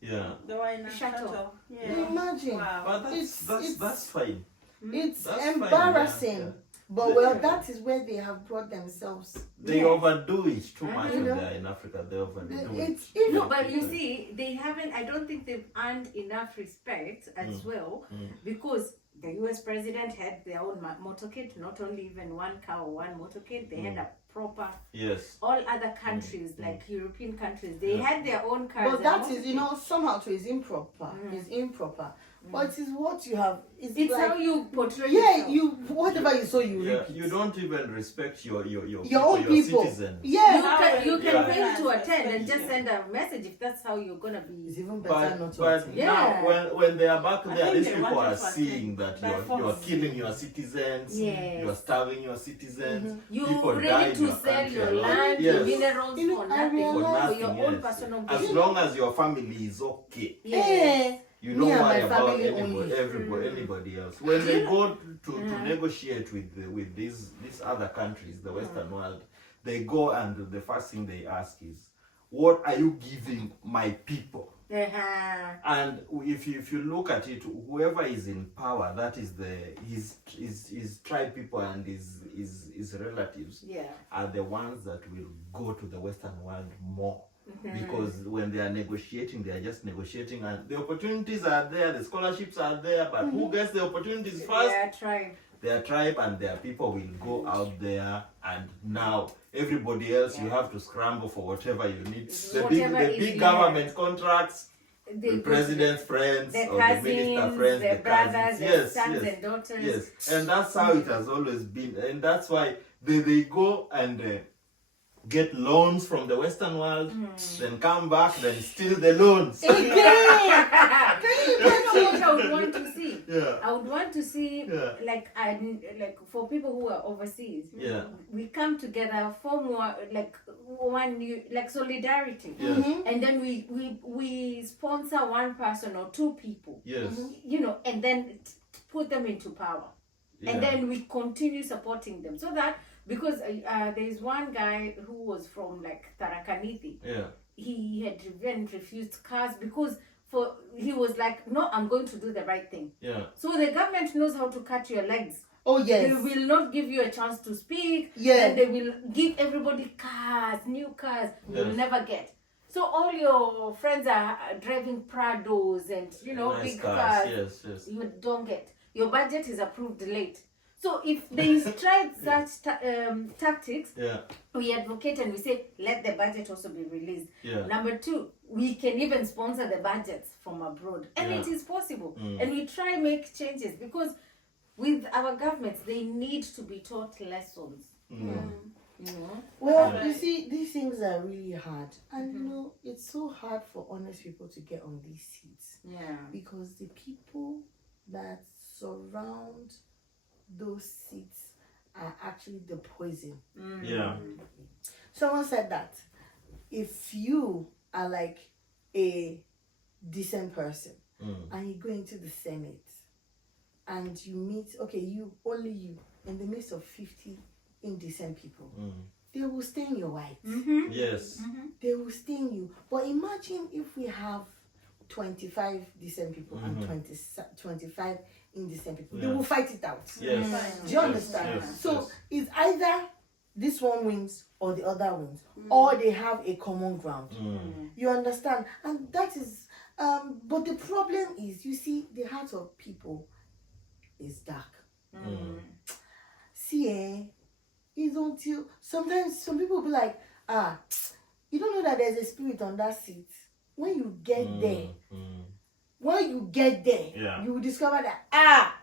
Yeah. They were in a Shuttle. shuttle. Yeah. Imagine. Wow. But It's- that's fine. It's That's fine, embarrassing. yeah. But Yeah. well, that is where they have brought themselves. They Yes. overdo it too much You when know, they're in Africa. They overdo it's it. even No, but you see, they haven't. I don't think they've earned enough respect as well, because the U.S. president had their own motorcade, not only even one car or one motorcade. They had a proper. Yes. All other countries, like European countries, they had their own cars. But and that is, motorcades. somehow too is improper. It's improper. But it is what you have. It's It's like, how you portray yeah, yourself. whatever you saw, you Yeah, repeat. you don't even respect your own people. citizens. Yeah. You can Yeah. fail to attend and just send a message if that's how you're gonna It's be. even better not But, to but attend. Yeah. now when they are back I there, think these they people wanted are to seeing attend that by you're force. killing your citizens, Yes. you're starving your citizens, You people die ready in to your sell country your alone. land, Yes. your minerals You know, for I nothing, realize- For for nothing, your own yes. personal As gain. long as your family is okay. Eh, You Me don't and worry my about family anybody, only. anybody else. When they go to negotiate with these other countries, the Western world, they go and the first thing they ask is, what are you giving my people? And if you look at it, whoever is in power, that is his tribe people and his relatives Yeah. are the ones that will go to the Western world more. Because when they are negotiating, they are just negotiating, and the opportunities are there, the scholarships are there, but who gets the opportunities first? Their tribe. Their tribe and their people will go out there, and now everybody else you have to scramble for whatever you need. The Whatever is big there. government contracts, The the president's friends the or the minister cousins, friends, the brothers, cousins. the Yes, sons yes. and daughters. Yes, and that's how it has always been, and that's why they go and get loans from the Western world, then come back, then steal the loans. Again! You know what I would want to see? Yeah. I would want to see, Yeah. like for people who are overseas, Yeah. we come together, form one new, like solidarity, Yes. and then we sponsor one person or two people, Yes. you know, and then put them into power. Yeah. And then we continue supporting them, so that because there is one guy who was from like Tarakaniti. Yeah. He had even refused cars because he was like, no, I'm going to do the right thing. Yeah. So the government knows how to cut your legs. Oh, yes. They will not give you a chance to speak. Yeah. And they will give everybody cars, new cars. You will Yes. never get. So all your friends are driving Prados and Nice big cars. cars. Yes. Yes. You don't get. Your budget is approved late. So if they tried such tactics, Yeah. we advocate and we say, let the budget also be released. Yeah. Number two, we can even sponsor the budgets from abroad. And Yeah. it is possible. And we try make changes because with our governments, they need to be taught lessons. You know? Well, you see, these things are really hard. And it's so hard for honest people to get on these seats. Yeah. Because the people that surround those seats are actually the poison. Yeah. Someone said that if you are like a decent person and you go into the Senate and you meet, only you, in the midst of 50 indecent people, they will stain your white. Yes. They will stain you. But imagine if we have 25 decent people and 25 indecent people. They will fight it out. Yes. Do you understand? Yes. So Yes. it's either this one wins or the other wins, or they have a common ground. You understand? And that is, but the problem is, you see, the heart of people is dark. See, it's until sometimes some people will be like, you don't know that there's a spirit on that seat. When you get there, Mm. when you get there, Yeah. you will discover that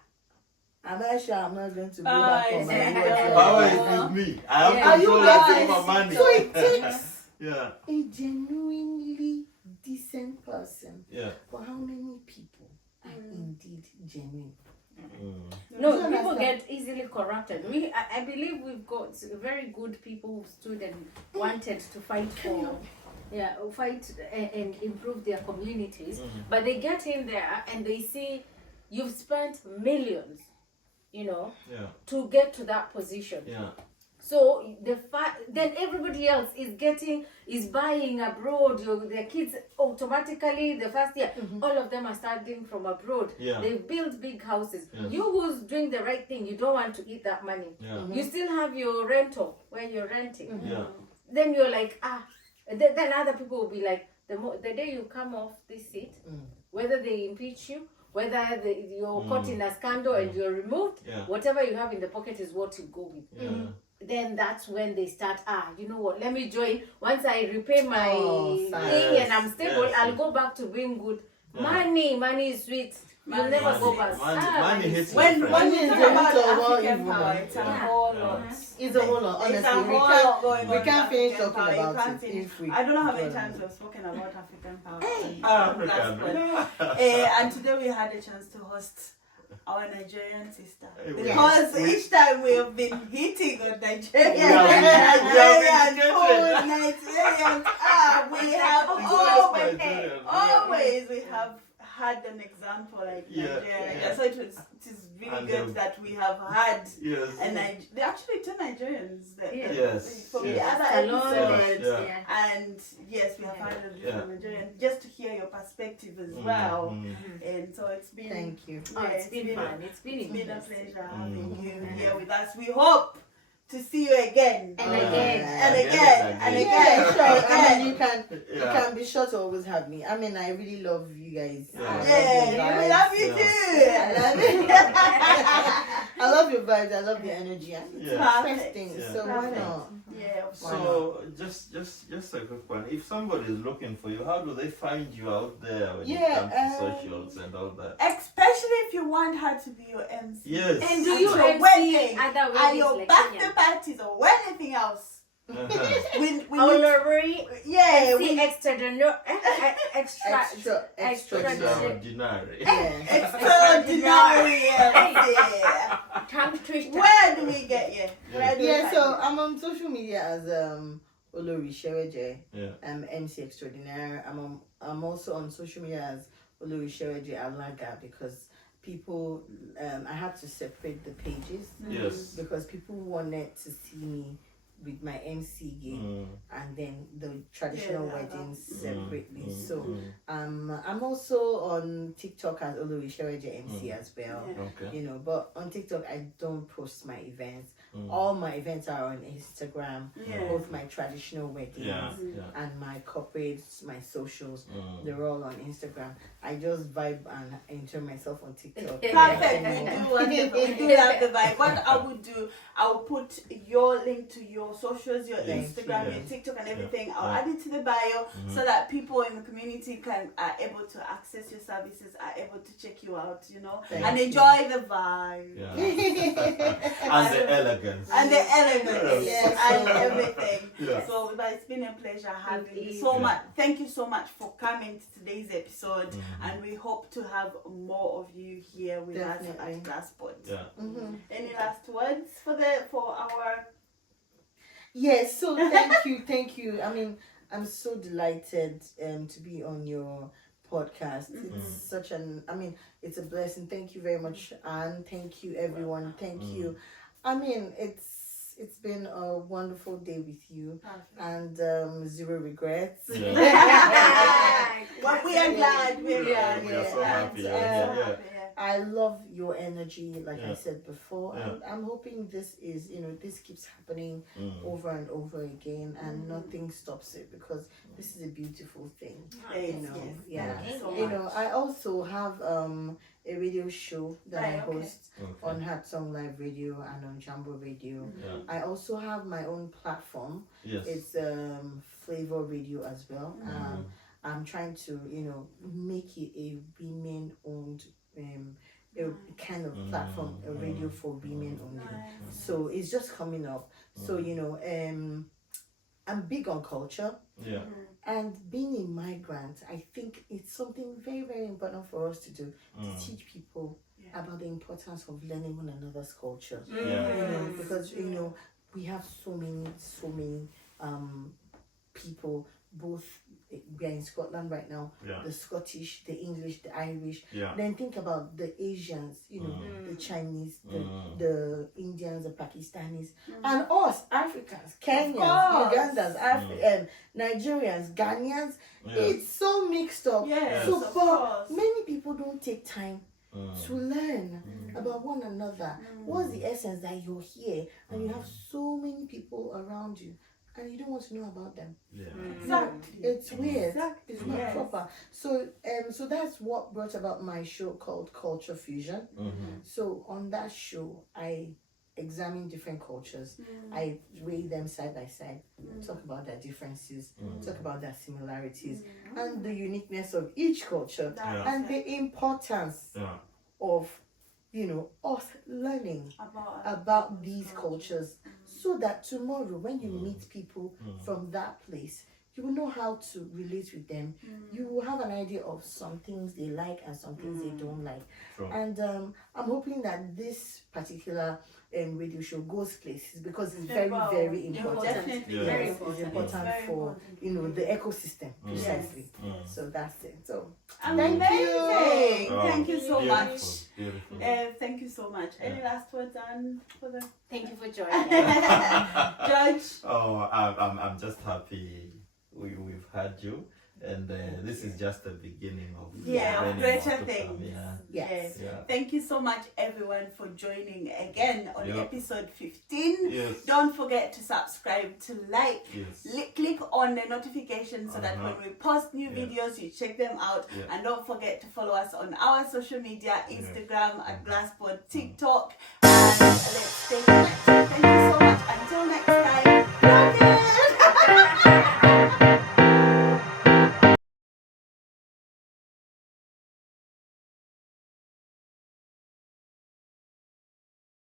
I'm not sure I'm not going to go back on my exactly. word. Power is with me. I have Yeah. control over money. So it takes Yeah. a genuinely decent person. Yeah. For how many people are indeed genuine? No, Do you people understand? get easily corrupted. I believe we've got very good people who stood and wanted to fight for, fight and improve their communities. But they get in there and they see you've spent millions, Yeah. to get to that position. Yeah. So then everybody else is buying abroad. Their kids automatically the first year, all of them are starting from abroad. Yeah. They build big houses. Yes. You who's doing the right thing, you don't want to eat that money. Yeah. You still have your rental where you're renting. Yeah. Then you're like, then other people will be like, the day you come off this seat, whether they impeach you, whether you're caught in a scandal and you're removed, Yeah. whatever you have in the pocket is what you go with. Yeah. Then that's when they start, you know what, let me join. Once I repay my thing yes, and I'm stable, yes. I'll go back to being good. Yeah. Money is sweet. You'll never go back. Money hits When different. you Money talk is about the root of all African evil, power, man. it's a Yeah. whole lot. It's a whole lot, It's a honestly. whole lot going We on can't with finish African talking power. You about can't it finish. if we I don't know how many dwell on times it. we've spoken about African power. African. And today we had a chance to host our Nigerian sister. Hey, Because we- each time we have been hitting on Nigerian, We have been Nigerian hitting. food, Nigerian, we have always, Nigerian. always we have had an example like Yeah, Nigeria. yeah. So it is really And, good that we have had Yes. and they're actually two Nigerians Yes, from the yes. other Alone, episode. Yeah. And yes, we have had a Yeah. different Nigerian just to hear your perspective as well. And so it's been Thank you. Oh, it's been been fun. It's been it's been a interesting. pleasure having you here with us. We hope to see you again. And again. And again. And Yeah, again. sure. I mean, Again. you can be sure to always have me. I mean, I really love you guys. Yeah. I love Yeah, your we vibes. love you I too. love it. I love your vibes. I love the energy. And it's Yeah. interesting. Yeah. So why Perfect. not? Yeah. So just a quick one. If somebody is looking for you, how do they find you out there when Yeah, it comes to socials and all that? Especially if you want her to be your MC. Yes. And do At you your MC wedding, other at weddings your like birthday Kenya? parties or anything else. Uh-huh. We need, Olori yeah, See we extra. Extra. Extraordinary. Yeah. extraordinary MC. Tongue twister. Where do we get you? Where do we Yeah, find so you? I'm on social media as Olori Seweje. Yeah. I'm MC Extraordinaire. I'm also on social media as Olori Seweje Alaga because people I had to separate the pages Yes. because people wanted to see me with my MC gig and then the traditional Yeah, weddings separately. Mm, So mm. I'm also on TikTok as Olori Seweje MC as well. Yeah. Okay. You know, but on TikTok I don't post my events. Mm. All my events are on Instagram, Yeah. both my traditional weddings Yeah. Yeah. and my corporates, my socials. Mm. They're all on Instagram. I just vibe and enjoy myself on TikTok. Perfect. Anymore. We do have the vibe. What I would do, I will put your link to your socials, your Thank Instagram, you. your TikTok, and everything. Yeah. I'll Yeah. add it to the bio so that people in the community are able to access your services, are able to check you out, Thank and you. enjoy the vibe. Yeah. And the elegance. And the elements Yes. and everything. Yeah. So but it's been a pleasure having you is. so Yeah. much. Thank you so much for coming to today's episode, Mhm. and we hope to have more of you here with us Definitely. at Glasspot. Yeah. Any last words for our? Yes, so thank you. I mean, I'm so delighted to be on your podcast. It's such it's a blessing. Thank you very much, Anne. Thank you, everyone. Thank you. I mean, it's been a wonderful day with you and zero regrets. Yeah. But we are glad. We're glad. We are so happy. And, Yeah. so happy, I love your energy, like I Yeah. said before, Yeah. and I'm hoping this keeps happening Mm. over and over again, and nothing stops it because this is a beautiful thing. Yes, Yes. yes. Thank you so You much. know, I also have a radio show that I Right, okay. host Okay. on Heart Song Live Radio and on Jambo Radio. Yeah. I also have my own platform. Yes. It's Flavor Radio as well. I'm trying to make it a women-owned a kind of platform, a radio for women only. So it's just coming up. So I'm big on culture. Yeah. And being a migrant, I think it's something very, very important for us to do, to teach people about the importance of learning one another's culture. Because we have so many people, both we are in Scotland right now, the Scottish, the English, the Irish. Then think about the Asians, the Chinese, the Indians, the Pakistanis, and us Africans, Kenyans, Ugandans, Nigerians, Ghanaians. It's so mixed up. But many people don't take time to learn about one another. What's the essence that you're here and you have so many people around you and you don't want to know about them? Exactly. It's weird. It's not proper. So that's what brought about my show called Culture Fusion. So on that show, I examine different cultures. I weigh them side by side, talk about their differences, talk about their similarities, and the uniqueness of each culture, and the importance of us learning about these cultures, so that tomorrow when you meet people from that place, you will know how to relate with them. You will have an idea of some things they like and some things they don't like. And I'm hoping that this particular radio show goes places, because it's very, very important. Definitely. Very It's important. important for the ecosystem, precisely. So that's it. So Amazing. Thank you so Beautiful, much. beautiful. Thank you so much. Any last words, Anne, for the Thank you for joining. judge? Oh, I'm just happy we've had you, and this is just the beginning of learning greater more to come. things. yes. Thank you so much, everyone, for joining again on episode 15. Yes. Don't forget to subscribe, to like, Yes. click on the notification so that when we post new videos, you check them out. And don't forget to follow us on our social media, Instagram at Glasspod, TikTok, and let's stay connected. Thank you so much.